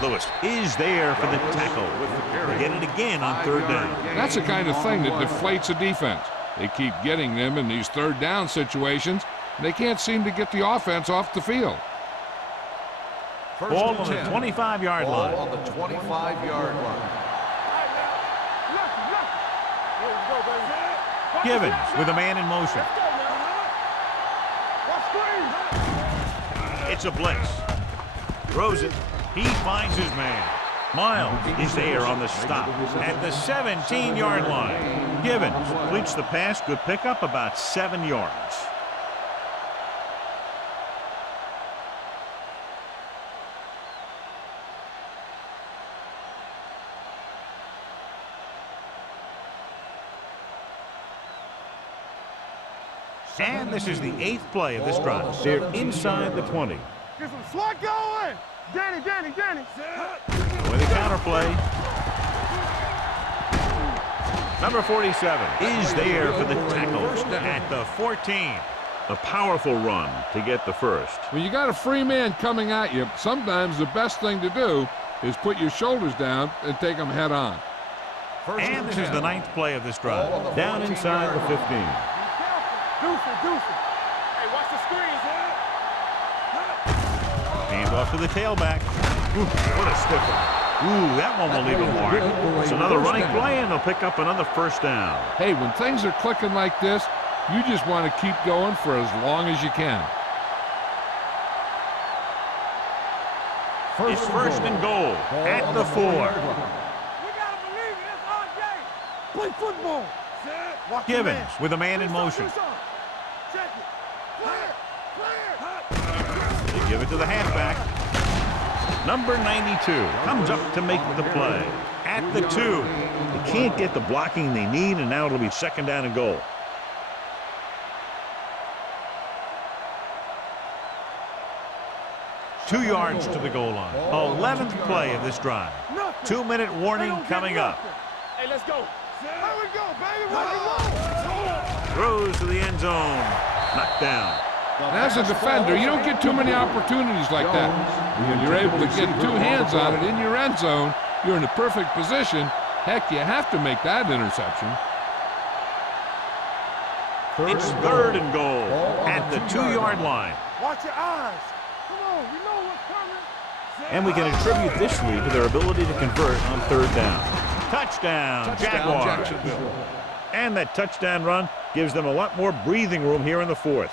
Lewis is there for the tackle. They get it again on third down. That's the kind of thing that deflates a defense. They keep getting them in these third down situations, and they can't seem to get the offense off the field. Ball on the 25-yard line. On the 25-yard line. Givens with a man in motion. It's a blitz. Throws it. He finds his man. Miles is there on the stop at the 17-yard line. Givens completes the pass. Good pickup, about 7 yards. And this is the 8th play of this drive. They're inside the 20. Get some slot going. Danny. With a counterplay. Number 47 is there for the tackle at the 14. A powerful run to get the first. When you got a free man coming at you, sometimes the best thing to do is put your shoulders down and take them head on. And this is the 9th play of this drive. Down inside the 15. Deuce. Hey, watch the screen. Hand off to the tailback. Ooh, what a stiff one. Ooh, that one will leave a mark. It's another running play, and they'll pick up another first down. Hey, when things are clicking like this, you just want to keep going for as long as you can. It's first and goal at the 4. We gotta believe it. That's our game. Play football. Watch the Givens man. with a man in motion. Check it. Clear. They give it to the halfback. Number 92 comes up to make the play at the 2. They can't get the blocking they need, and now it'll be second down and goal. Two yards to the goal line. 11th play of this drive. 2-minute warning coming up. Hey, let's go. Here we go, baby. Throws to the end zone. Knocked down. And as a defender, you don't get too many opportunities like that. When you're able to get two hands on it in your end zone, you're in a perfect position. Heck, you have to make that interception. It's third and goal at the 2-yard line. Watch your eyes. Come on, we know what's coming. And we can attribute this lead to their ability to convert on third down. Touchdown, Jaguars. And that touchdown run gives them a lot more breathing room here in the 4th.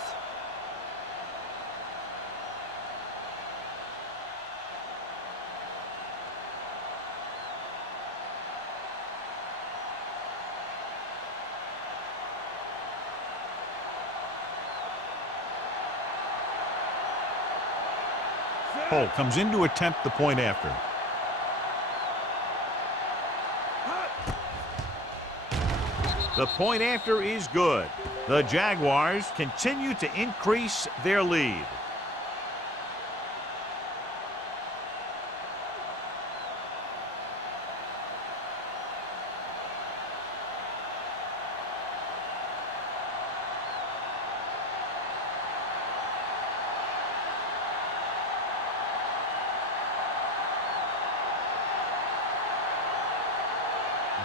Holt comes in to attempt the point after. The point after is good. The Jaguars continue to increase their lead.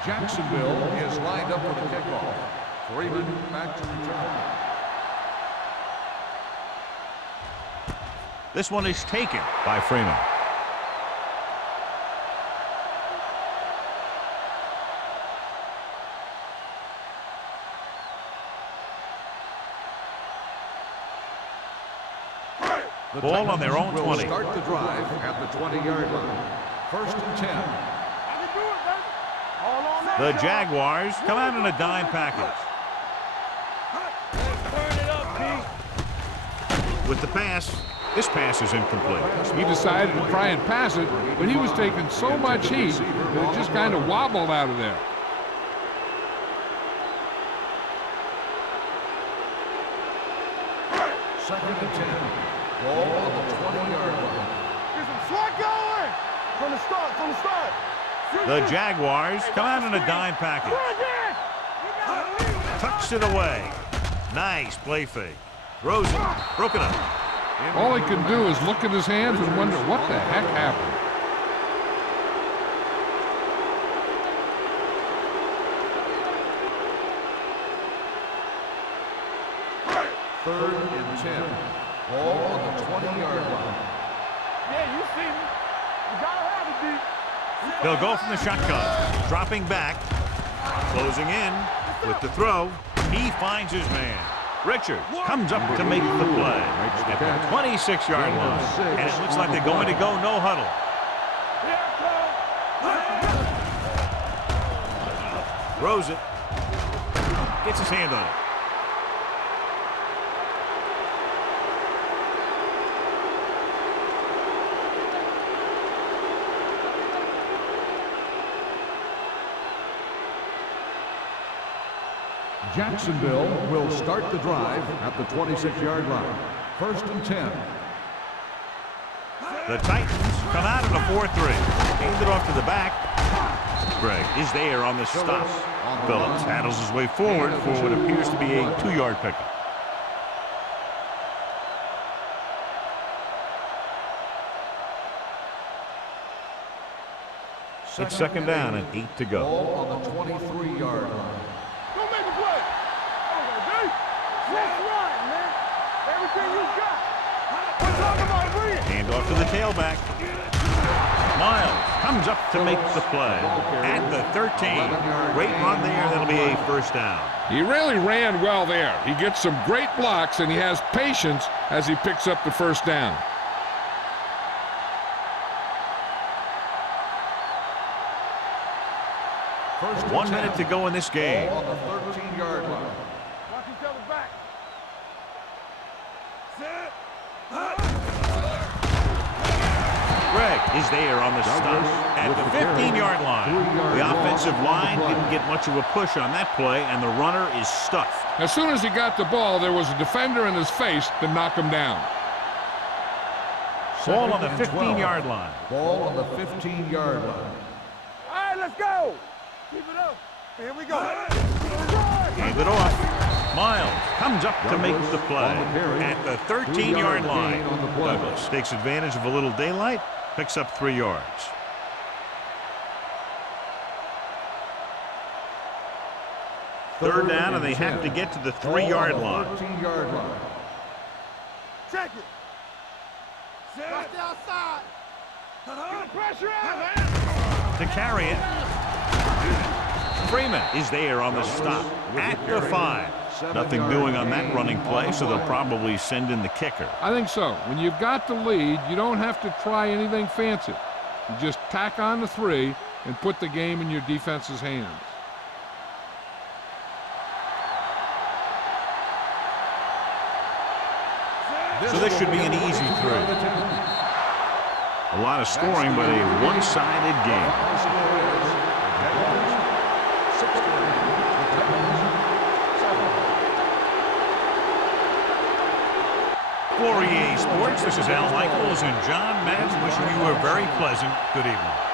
Jacksonville is lined up for the kickoff. Freeman back to return. This one is taken by Freeman. Ball on their own 20. Start the drive at the 20-yard line. First and 10. The Jaguars come out in a dime package. With the pass, this pass is incomplete. He decided to try and pass it, but he was taking so much heat that it just kind of wobbled out of there. Second and 10. Ball on the 20-yard line. Get some slot going. From the start. The Jaguars come out in a dime package. Tucks it away. Nice play fake. Throws it. Broken up. All he can do is look at his hands and wonder what the heck happened. Third and 10. Ball on the 20-yard line. Yeah, you see me. You gotta have it, D. They'll go from the shotgun. Dropping back. Closing in with the throw. He finds his man. Richards comes up to make the play at the 26-yard line. And it looks like they're going to go no huddle. Throws it. Gets his hand on it. Jacksonville will start the drive at the 26-yard line. First and 10. The Titans come out in a 4-3. Hand it off to the back. Gregg is there on the stop. Phillips handles his way forward for what appears to be a 2-yard pickup. It's second down and 8 to go. Ball on the 23-yard line. Don't make a play. Okay, let's run, man. Everything you got. We're talking about bringing. Hand off to the tailback. Miles comes up to make the play at the 13. Great run there. That'll be a first down. He really ran well there. He gets some great blocks, and he has patience as he picks up the first down. First 1 minute to go in this game. Ball on the 13-yard line. Watch each other back. Gregg is there on the stop at the 15-yard line. The offensive line didn't get much of a push on that play, and the runner is stuffed. As soon as he got the ball, there was a defender in his face to knock him down. Ball on the Second and 15-yard 12. line. Ball on the 15-yard line. All right, let's go. Keep it up. Here we go. Hand it off. Miles comes up to make the play at the 13-yard line. Douglas takes advantage of a little daylight, picks up 3 yards. Third down, and they have to get to the 3-yard line. 13-yard line. Check it. Watch the outside. Get pressure out, man. To carry it. Freeman is there on the stop at the 5. Nothing doing on that running play, so they'll probably send in the kicker. I think so. When you've got the lead, you don't have to try anything fancy. You just tack on the 3 and put the game in your defense's hands. So this should be an easy 3. A lot of scoring, but a one-sided game. For EA Sports, this is Al Michaels and John Madden wishing you a very pleasant good evening.